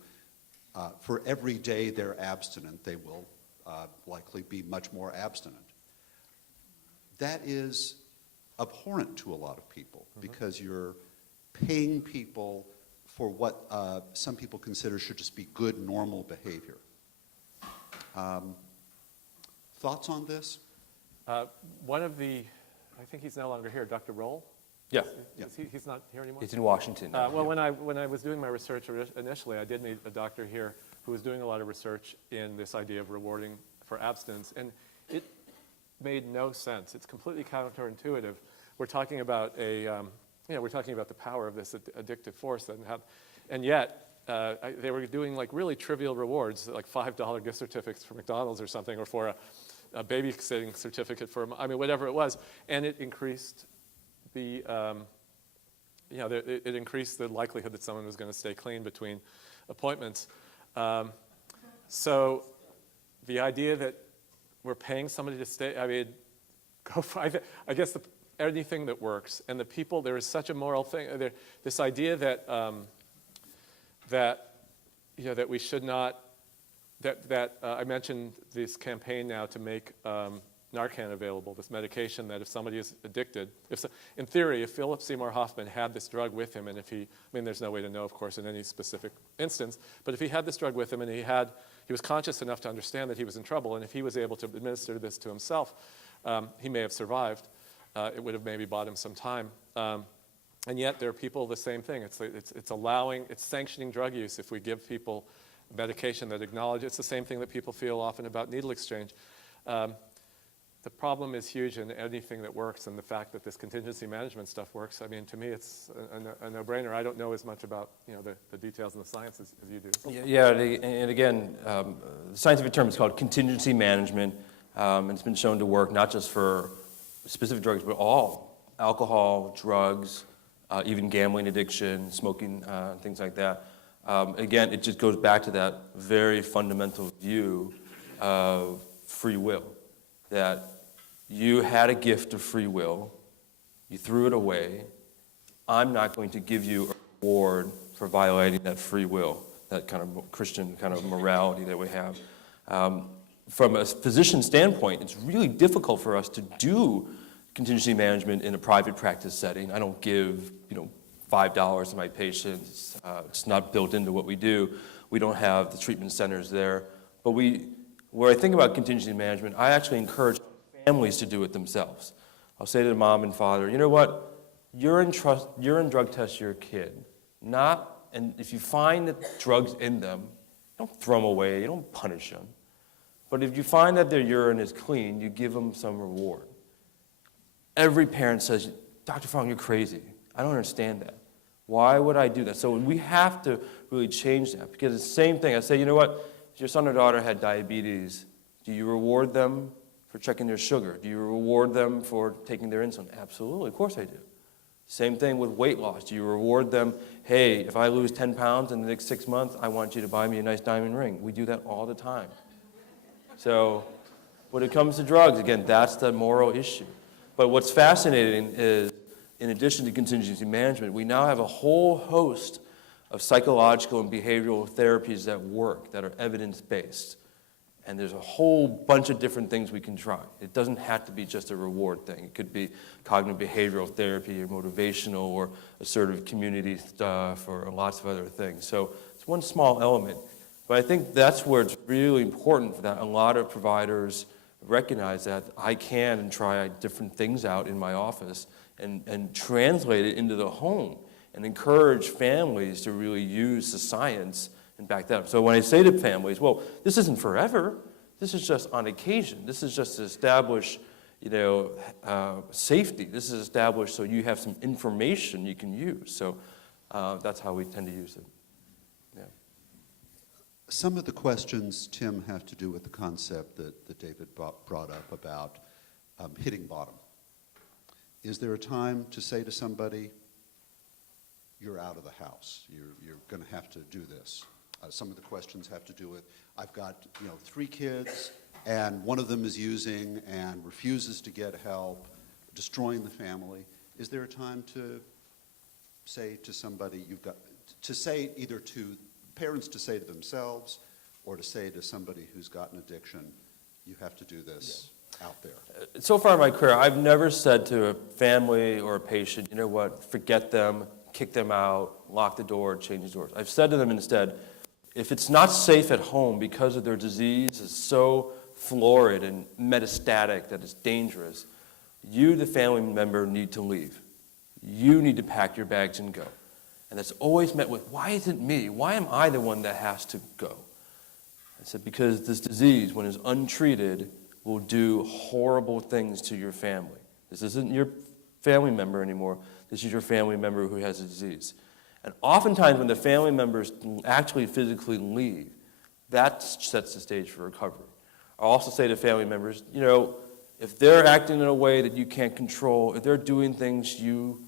for every day they're abstinent, they will likely be much more abstinent. That is abhorrent to a lot of people because you're paying people for what some people consider should just be good, normal behavior. Thoughts on this? One of the, I think he's no longer here, Dr. Roll? Yeah. He's not here anymore? It's in Washington. Well, when I was doing my research initially, I did meet a doctor here who was doing a lot of research in this idea of rewarding for abstinence, and it made no sense. It's completely counterintuitive. We're talking about we're talking about the power of this addictive force, and yet they were doing like really trivial rewards, like $5 gift certificates for McDonald's or something, or for a babysitting certificate for, whatever it was, and it increased the, it increased the likelihood that someone was going to stay clean between appointments. So the idea that we're paying somebody to stay, go for, I guess anything that works, and the people, there is such a moral thing, this idea that, that we should not, I mentioned this campaign now to make Narcan available, this medication that if somebody is addicted, in theory, if Philip Seymour Hoffman had this drug with him, and if he, there's no way to know, of course, in any specific instance, but if he had this drug with him and he was conscious enough to understand that he was in trouble, and if he was able to administer this to himself, he may have survived. It would have maybe bought him some time. And yet there are people, the same thing. It's sanctioning drug use if we give people medication that acknowledge. It's the same thing that people feel often about needle exchange. The problem is huge in anything that works, and the fact that this contingency management stuff works, to me it's a no-brainer. I don't know as much about the details and the science as you do. Yeah, and again, the scientific term is called contingency management, and it's been shown to work not just for specific drugs, but all alcohol, drugs, even gambling addiction, smoking, things like that. Again, it just goes back to that very fundamental view of free will, that you had a gift of free will, you threw it away. I'm not going to give you a reward for violating that free will, that kind of Christian kind of morality that we have. From a physician standpoint, it's really difficult for us to do contingency management in a private practice setting. I don't give, $5 to my patients. It's not built into what we do. We don't have the treatment centers there. But where I think about contingency management, I actually encourage families to do it themselves. I'll say to the mom and father, you know what? Urine drug test your kid. And if you find that drugs in them, don't throw them away, you don't punish them. But if you find that their urine is clean, you give them some reward. Every parent says, Dr. Fong, you're crazy. I don't understand that. Why would I do that? So we have to really change that, because it's the same thing. I say, you know what? If your son or daughter had diabetes, do you reward them for checking their sugar? Do you reward them for taking their insulin? Absolutely, of course I do. Same thing with weight loss. Do you reward them, hey, if I lose 10 pounds in the next 6 months, I want you to buy me a nice diamond ring. We do that all the time. So when it comes to drugs, again, that's the moral issue. But what's fascinating is, in addition to contingency management, we now have a whole host of psychological and behavioral therapies that work, that are evidence-based. And there's a whole bunch of different things we can try. It doesn't have to be just a reward thing. It could be cognitive behavioral therapy or motivational or assertive community stuff or lots of other things. So it's one small element. But I think that's where it's really important that a lot of providers recognize that I can and try different things out in my office and translate it into the home and encourage families to really use the science and back that up. So when I say to families, well, this isn't forever. This is just on occasion. This is just to establish, safety. This is established so you have some information you can use. So that's how we tend to use it. Yeah. Some of the questions, Tim, have to do with the concept that David brought up about hitting bottom. Is there a time to say to somebody, you're out of the house. You're going to have to do this. Some of the questions have to do with, I've got 3 kids, and one of them is using and refuses to get help, destroying the family. Is there a time to say to somebody, to say either to parents to say to themselves or to say to somebody who's got an addiction, you have to do this out there? So far in my career, I've never said to a family or a patient, you know what, forget them, kick them out, lock the door, change the doors. I've said to them instead, if it's not safe at home because of their disease is so florid and metastatic that it's dangerous, you, the family member, need to leave. You need to pack your bags and go. And that's always met with, why isn't me? Why am I the one that has to go? I said, because this disease, when it's untreated, will do horrible things to your family. This isn't your family member anymore. This is your family member who has a disease. And oftentimes when the family members actually physically leave, that sets the stage for recovery. I also say to family members, if they're acting in a way that you can't control, if they're doing things you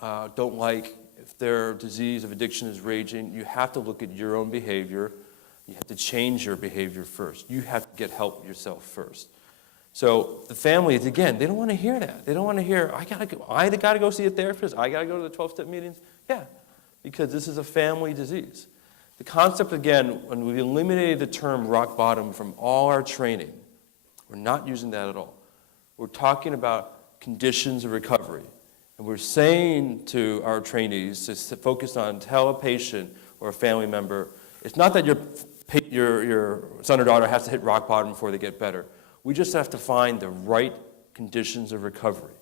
don't like, if their disease of addiction is raging, you have to look at your own behavior. You have to change your behavior first. You have to get help yourself first. So the families, again, they don't want to hear that. They don't want to hear, I gotta go see a therapist. I gotta go to the 12-step meetings. Yeah, because this is a family disease. The concept, again, when we've eliminated the term rock bottom from all our training, we're not using that at all. We're talking about conditions of recovery. And we're saying to our trainees to focus on, tell a patient or a family member, it's not that your son or daughter has to hit rock bottom before they get better. We just have to find the right conditions of recovery.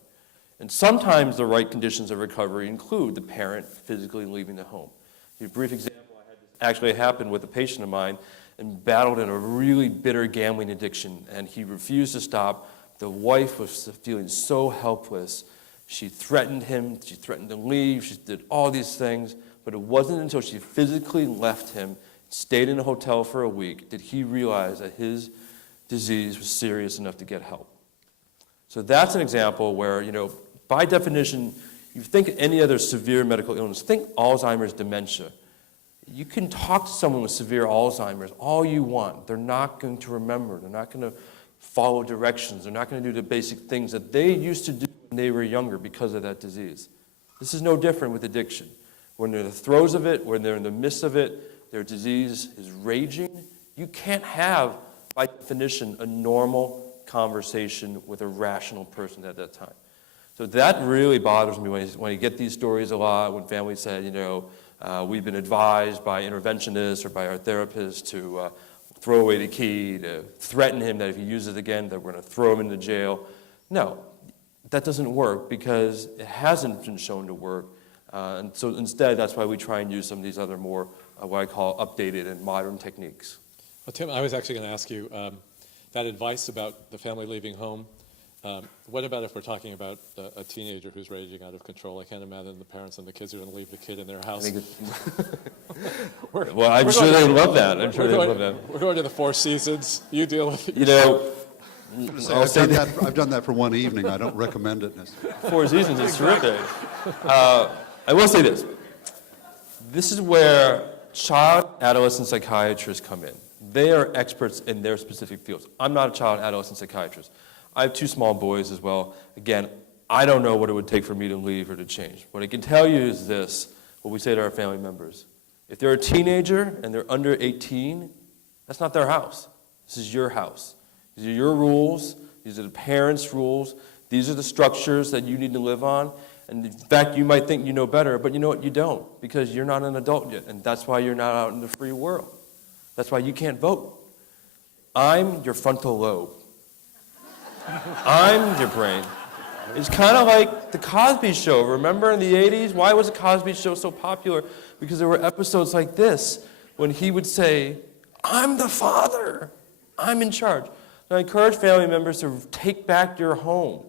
And sometimes the right conditions of recovery include the parent physically leaving the home. A brief example, I had this actually happened with a patient of mine and battled in a really bitter gambling addiction, and he refused to stop. The wife was feeling so helpless. She threatened him, she threatened to leave, she did all these things, but it wasn't until she physically left him, stayed in a hotel for a week, did he realize that his disease was serious enough to get help. So that's an example where, by definition, you think any other severe medical illness, think Alzheimer's, dementia. You can talk to someone with severe Alzheimer's all you want. They're not going to remember. They're not going to follow directions. They're not going to do the basic things that they used to do when they were younger because of that disease. This is no different with addiction. When they're in the throes of it, when they're in the midst of it, their disease is raging. You can't have, by definition, a normal conversation with a rational person at that time. So that really bothers me when you get these stories a lot, when families say, we've been advised by interventionists or by our therapists to throw away the key, to threaten him that if he uses it again, that we're going to throw him into jail. No, that doesn't work because it hasn't been shown to work. And so instead, that's why we try and use some of these other more, what I call updated and modern techniques. Well, Tim, I was actually going to ask you that advice about the family leaving home. What about if we're talking about a teenager who's raging out of control? I can't imagine the parents and the kids are going to leave the kid in their house. Well, I'm sure they would love that. I'm sure they would love that. We're going to the Four Seasons. You deal with it. I've done that for one evening. I don't recommend it necessarily. Four Seasons is terrific. I will say this. This is where child adolescent psychiatrists come in. They are experts in their specific fields. I'm not a child adolescent psychiatrist. I have 2 small boys as well. Again, I don't know what it would take for me to leave or to change. What I can tell you is this, what we say to our family members. If they're a teenager and they're under 18, that's not their house. This is your house. These are your rules. These are the parents' rules. These are the structures that you need to live on. And in fact, you might think you know better, but you know what? You don't, because you're not an adult yet. And that's why you're not out in the free world. That's why you can't vote. I'm your frontal lobe. I'm your brain. It's kind of like the Cosby Show. Remember in the 80s? Why was the Cosby Show so popular? Because there were episodes like this when he would say, I'm the father. I'm in charge. And I encourage family members to take back your home.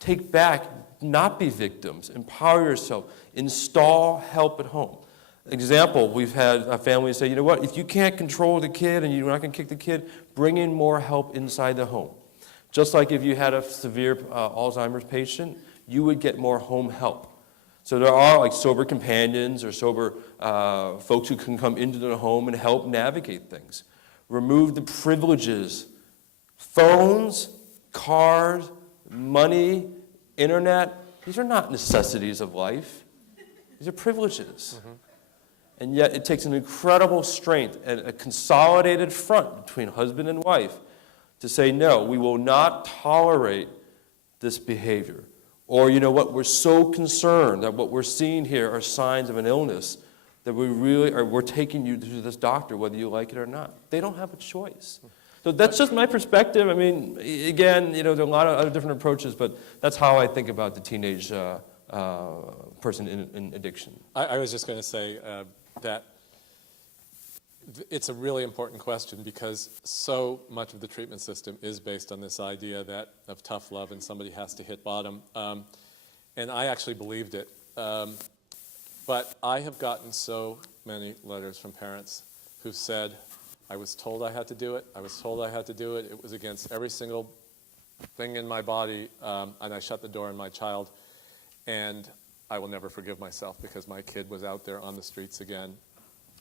Take back, not be victims. Empower yourself. Install help at home. Example, we've had a family say, you know what, if you can't control the kid and you're not going to kick the kid, bring in more help inside the home. Just like if you had a severe Alzheimer's patient, you would get more home help. So there are like sober companions or sober folks who can come into the home and help navigate things. Remove the privileges. Phones, cars, money, internet, these are not necessities of life. These are privileges. And yet it takes an incredible strength and a consolidated front between husband and wife to say, no, we will not tolerate this behavior. Or, you know what, we're so concerned that what we're seeing here are signs of an illness that we're taking you to this doctor whether you like it or not. They don't have a choice. So that's just my perspective. I mean, again, you know, there are a lot of other different approaches, but that's how I think about the teenage person in addiction. I was just going to say that it's a really important question because so much of the treatment system is based on this idea of tough love and somebody has to hit bottom. And I actually believed it. But I have gotten so many letters from parents who said, I was told I had to do it. I was told I had to do it. It was against every single thing in my body, and I shut the door on my child. And I will never forgive myself because my kid was out there on the streets again.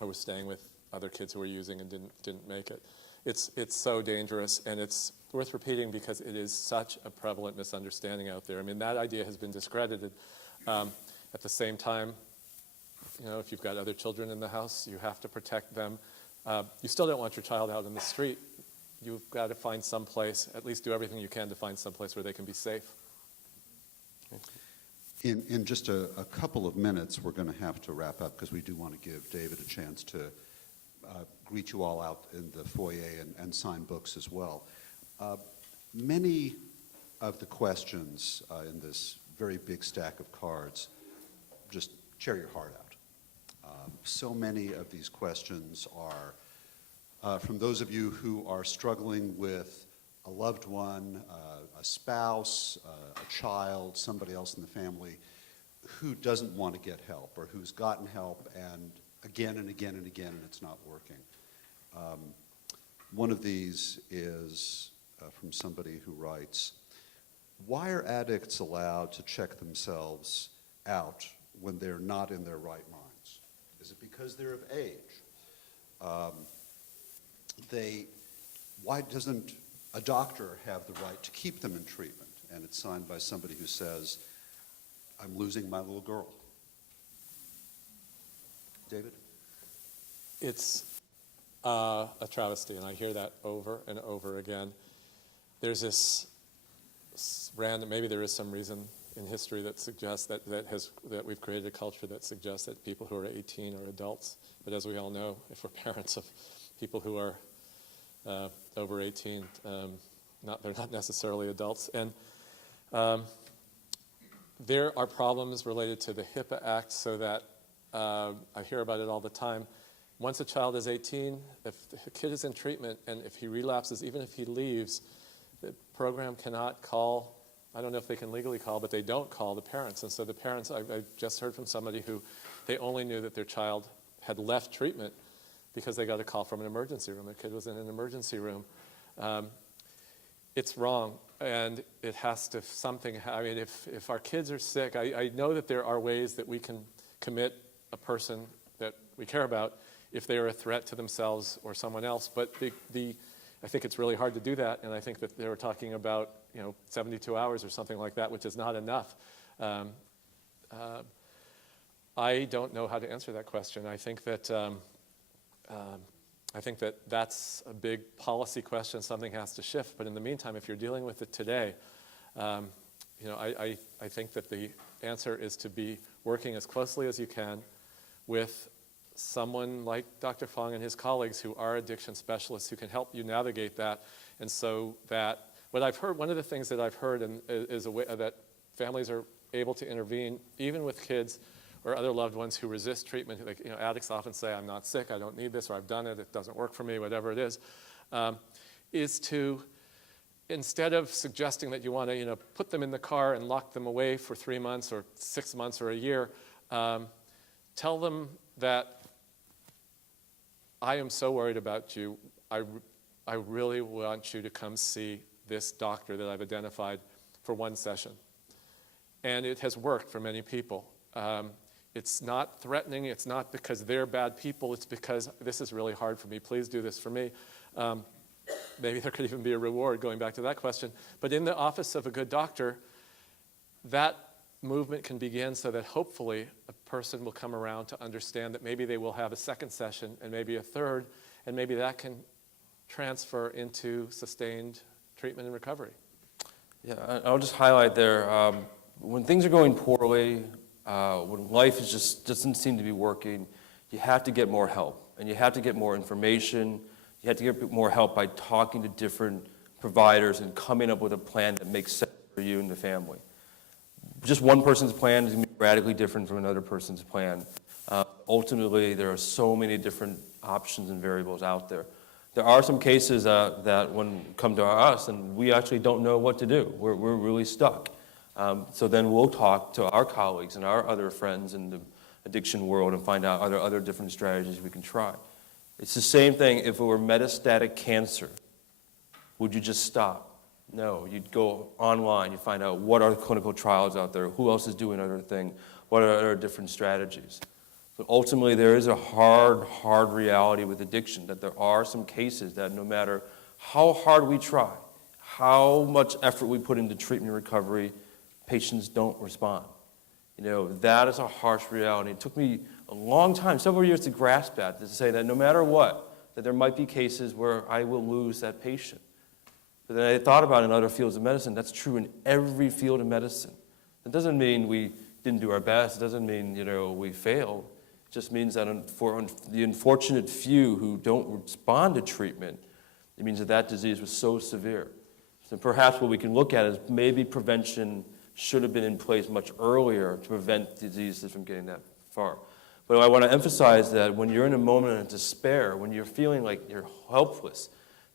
I was staying with other kids who were using and didn't make it. It's so dangerous, and it's worth repeating because it is such a prevalent misunderstanding out there. I mean, that idea has been discredited. At the same time, you know, if you've got other children in the house, you have to protect them. You still don't want your child out in the street. You've got to find some place, at least do everything you can to find some place where they can be safe. In just a couple of minutes, we're going to have to wrap up because we do want to give David a chance to greet you all out in the foyer and sign books as well. Many of the questions in this very big stack of cards, just tear your heart out. So many of these questions are from those of you who are struggling with a loved one, a spouse, a child, somebody else in the family who doesn't want to get help or who's gotten help and again and again and again and it's not working. One of these is from somebody who writes, why are addicts allowed to check themselves out when they're not in their right minds? Is it because they're of age? Why doesn't a doctor have the right to keep them in treatment? And it's signed by somebody who says, I'm losing my little girl. David? It's a travesty, and I hear that over and over again. There's this random, maybe there is some reason in history that suggests that we've created a culture that suggests that people who are 18 are adults. But as we all know, if we're parents of people who are over 18, they're not necessarily adults. And there are problems related to the HIPAA Act so that I hear about it all the time. Once a child is 18, if the kid is in treatment and if he relapses, even if he leaves, the program cannot call. I don't know if they can legally call, but they don't call the parents. And so the parents, I just heard from somebody who they only knew that their child had left treatment because they got a call from an emergency room. The kid was in an emergency room. It's wrong, and it has to I mean, if our kids are sick, I know that there are ways that we can commit a person that we care about if they are a threat to themselves or someone else, but I think it's really hard to do that, and I think that they were talking about 72 hours or something like that, which is not enough. I don't know how to answer that question. I think that that's a big policy question. Something has to shift. But in the meantime, if you're dealing with it today, I think that the answer is to be working as closely as you can with someone like Dr. Fong and his colleagues who are addiction specialists who can help you navigate that. And so that what I've heard, one of the things that I've heard is a way that families are able to intervene even with kids or other loved ones who resist treatment. Like, addicts often say, I'm not sick, I don't need this, or I've done it, it doesn't work for me, whatever it is to, instead of suggesting that you want to put them in the car and lock them away for 3 months or 6 months or a year, tell them that I am so worried about you, I really want you to come see this doctor that I've identified for one session. And it has worked for many people. It's not threatening. It's not because they're bad people. It's because this is really hard for me. Please do this for me. Maybe there could even be a reward, going back to that question. But in the office of a good doctor, that movement can begin so that hopefully a person will come around to understand that maybe they will have a second session and maybe a third, and maybe that can transfer into sustained treatment and recovery. Yeah, I'll just highlight there, when things are going poorly, when life is just doesn't seem to be working, you have to get more help, and you have to get more information. You have to get more help by talking to different providers and coming up with a plan that makes sense for you and the family. Just one person's plan is going to be radically different from another person's plan. Ultimately, there are so many different options and variables out there. There are some cases that when come to us and we actually don't know what to do. We're really stuck. So then we'll talk to our colleagues and our other friends in the addiction world and find out are there other different strategies we can try. It's the same thing if it were metastatic cancer. Would you just stop? No, you'd go online, you find out what are clinical trials out there, who else is doing other things, what are other different strategies. But ultimately, there is a hard reality with addiction, that there are some cases that no matter how hard we try, how much effort we put into treatment and recovery, patients don't respond. You know, that is a harsh reality. It took me a long time, several years to grasp that, to say that no matter what, that there might be cases where I will lose that patient. But then I thought about in other fields of medicine, that's true in every field of medicine. That doesn't mean we didn't do our best. It doesn't mean, we failed. It just means that for the unfortunate few who don't respond to treatment, it means that that disease was so severe. So perhaps what we can look at is maybe prevention should have been in place much earlier to prevent diseases from getting that far. But I want to emphasize that when you're in a moment of despair, when you're feeling like you're helpless,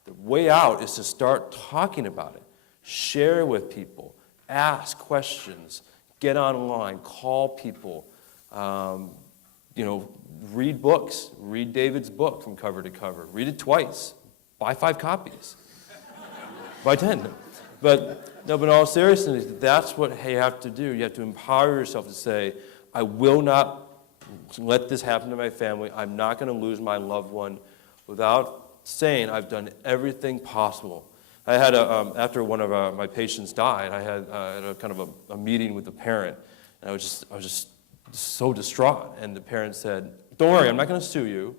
the way out is to start talking about it. Share with people. Ask questions. Get online. Call people. Read books. Read David's book from cover to cover. Read it twice. Buy 5 copies. Buy 10. But in all seriousness, that's what you have to do. You have to empower yourself to say, I will not let this happen to my family. I'm not going to lose my loved one without saying I've done everything possible. I had after one of my patients died, I had a kind of a meeting with the parent, and I was just so distraught. And the parent said, "Don't worry, I'm not going to sue you.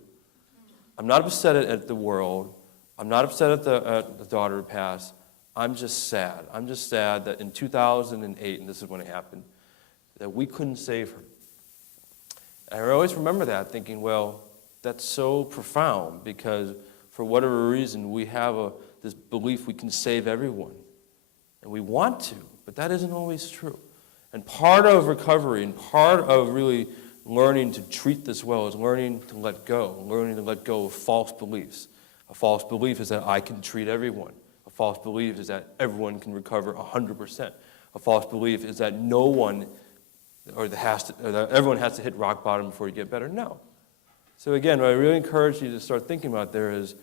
I'm not upset at the world. I'm not upset at the daughter who passed. I'm just sad. I'm just sad that in 2008, and this is when it happened, that we couldn't save her." And I always remember that, thinking, well, that's so profound, because for whatever reason, we have this belief we can save everyone. And we want to, but that isn't always true. And part of recovery and part of really learning to treat this well is learning to let go of false beliefs. A false belief is that I can treat everyone. A false belief is that everyone can recover 100%. A false belief is that no one that everyone has to hit rock bottom before you get better. No. So again, what I really encourage you to start thinking about there is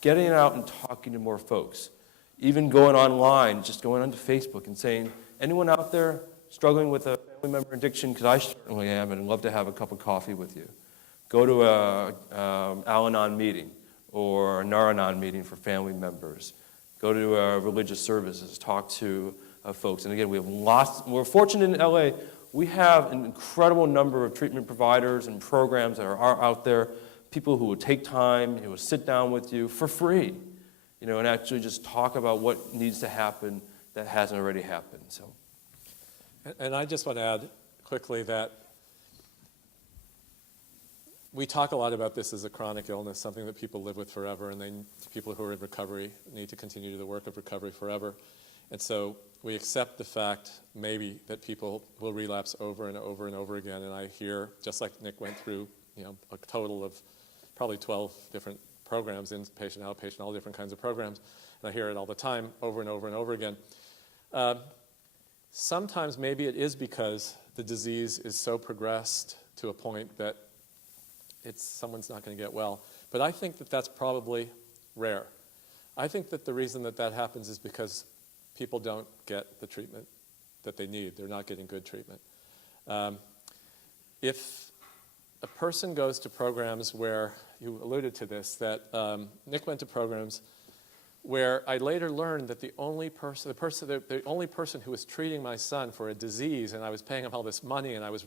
getting out and talking to more folks. Even going online, just going onto Facebook and saying, anyone out there struggling with a family member addiction? Because I certainly am, and I'd love to have a cup of coffee with you. Go to a Al-Anon meeting or a Nar-Anon meeting for family members. Go to religious services, talk to folks. And again, we're fortunate in LA, we have an incredible number of treatment providers and programs that are out there, people who will take time, who will sit down with you for free, and actually just talk about what needs to happen that hasn't already happened. So, And I just want to add quickly that we talk a lot about this as a chronic illness, something that people live with forever, and people who are in recovery need to continue the work of recovery forever. And so we accept the fact maybe that people will relapse over and over and over again. And I hear, just like Nick went through, a total of probably 12 different programs, inpatient, outpatient, all different kinds of programs. And I hear it all the time, over and over and over again. Sometimes maybe it is because the disease is so progressed to a point that someone's not going to get well. But I think that that's probably rare. I think that the reason that happens is because people don't get the treatment that they need. They're not getting good treatment. if a person goes to programs where, you alluded to this, that Nick went to programs where I later learned that the only person who was treating my son for a disease, and I was paying him all this money, and I was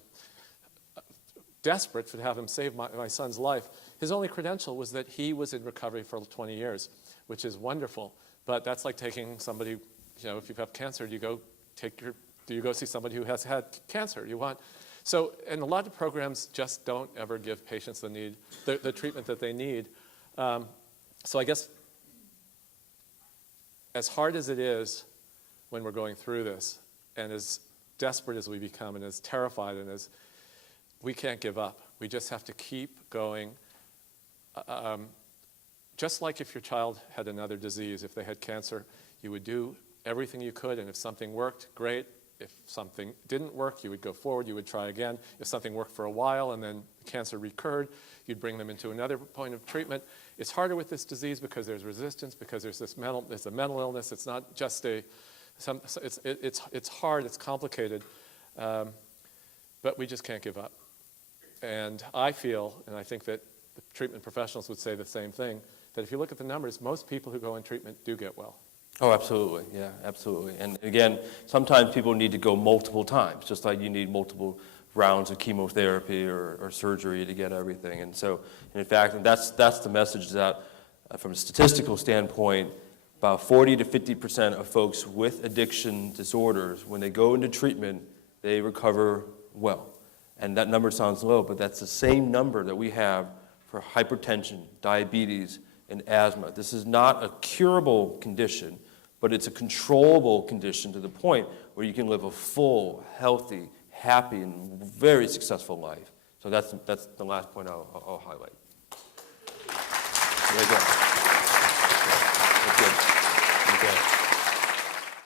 desperate to have him save my son's life, his only credential was that he was in recovery for 20 years, which is wonderful. But that's like taking somebody, if you have cancer, do you go see somebody who has had cancer? So, and a lot of programs just don't ever give patients the treatment that they need. So I guess as hard as it is when we're going through this, and as desperate as we become, and as terrified, and as we can't give up. We just have to keep going. Just like if your child had another disease, if they had cancer, you would do everything you could, and if something worked, great. If something didn't work, you would go forward, you would try again. If something worked for a while and then cancer recurred, you'd bring them into another point of treatment. It's harder with this disease because there's resistance, because there's a mental illness. It's not just it's hard, it's complicated, but we just can't give up. And I feel, and I think that the treatment professionals would say the same thing, that if you look at the numbers, most people who go in treatment do get well. Oh, absolutely. Yeah, absolutely. And again, sometimes people need to go multiple times, just like you need multiple rounds of chemotherapy or surgery to get everything. And so, in fact, that's the message that, from a statistical standpoint, about 40 to 50% of folks with addiction disorders, when they go into treatment, they recover well. And that number sounds low, but that's the same number that we have for hypertension, diabetes, and asthma. This is not a curable condition, but it's a controllable condition to the point where you can live a full, healthy, happy, and very successful life. So that's the last point I'll highlight. There you go. That's good. Okay.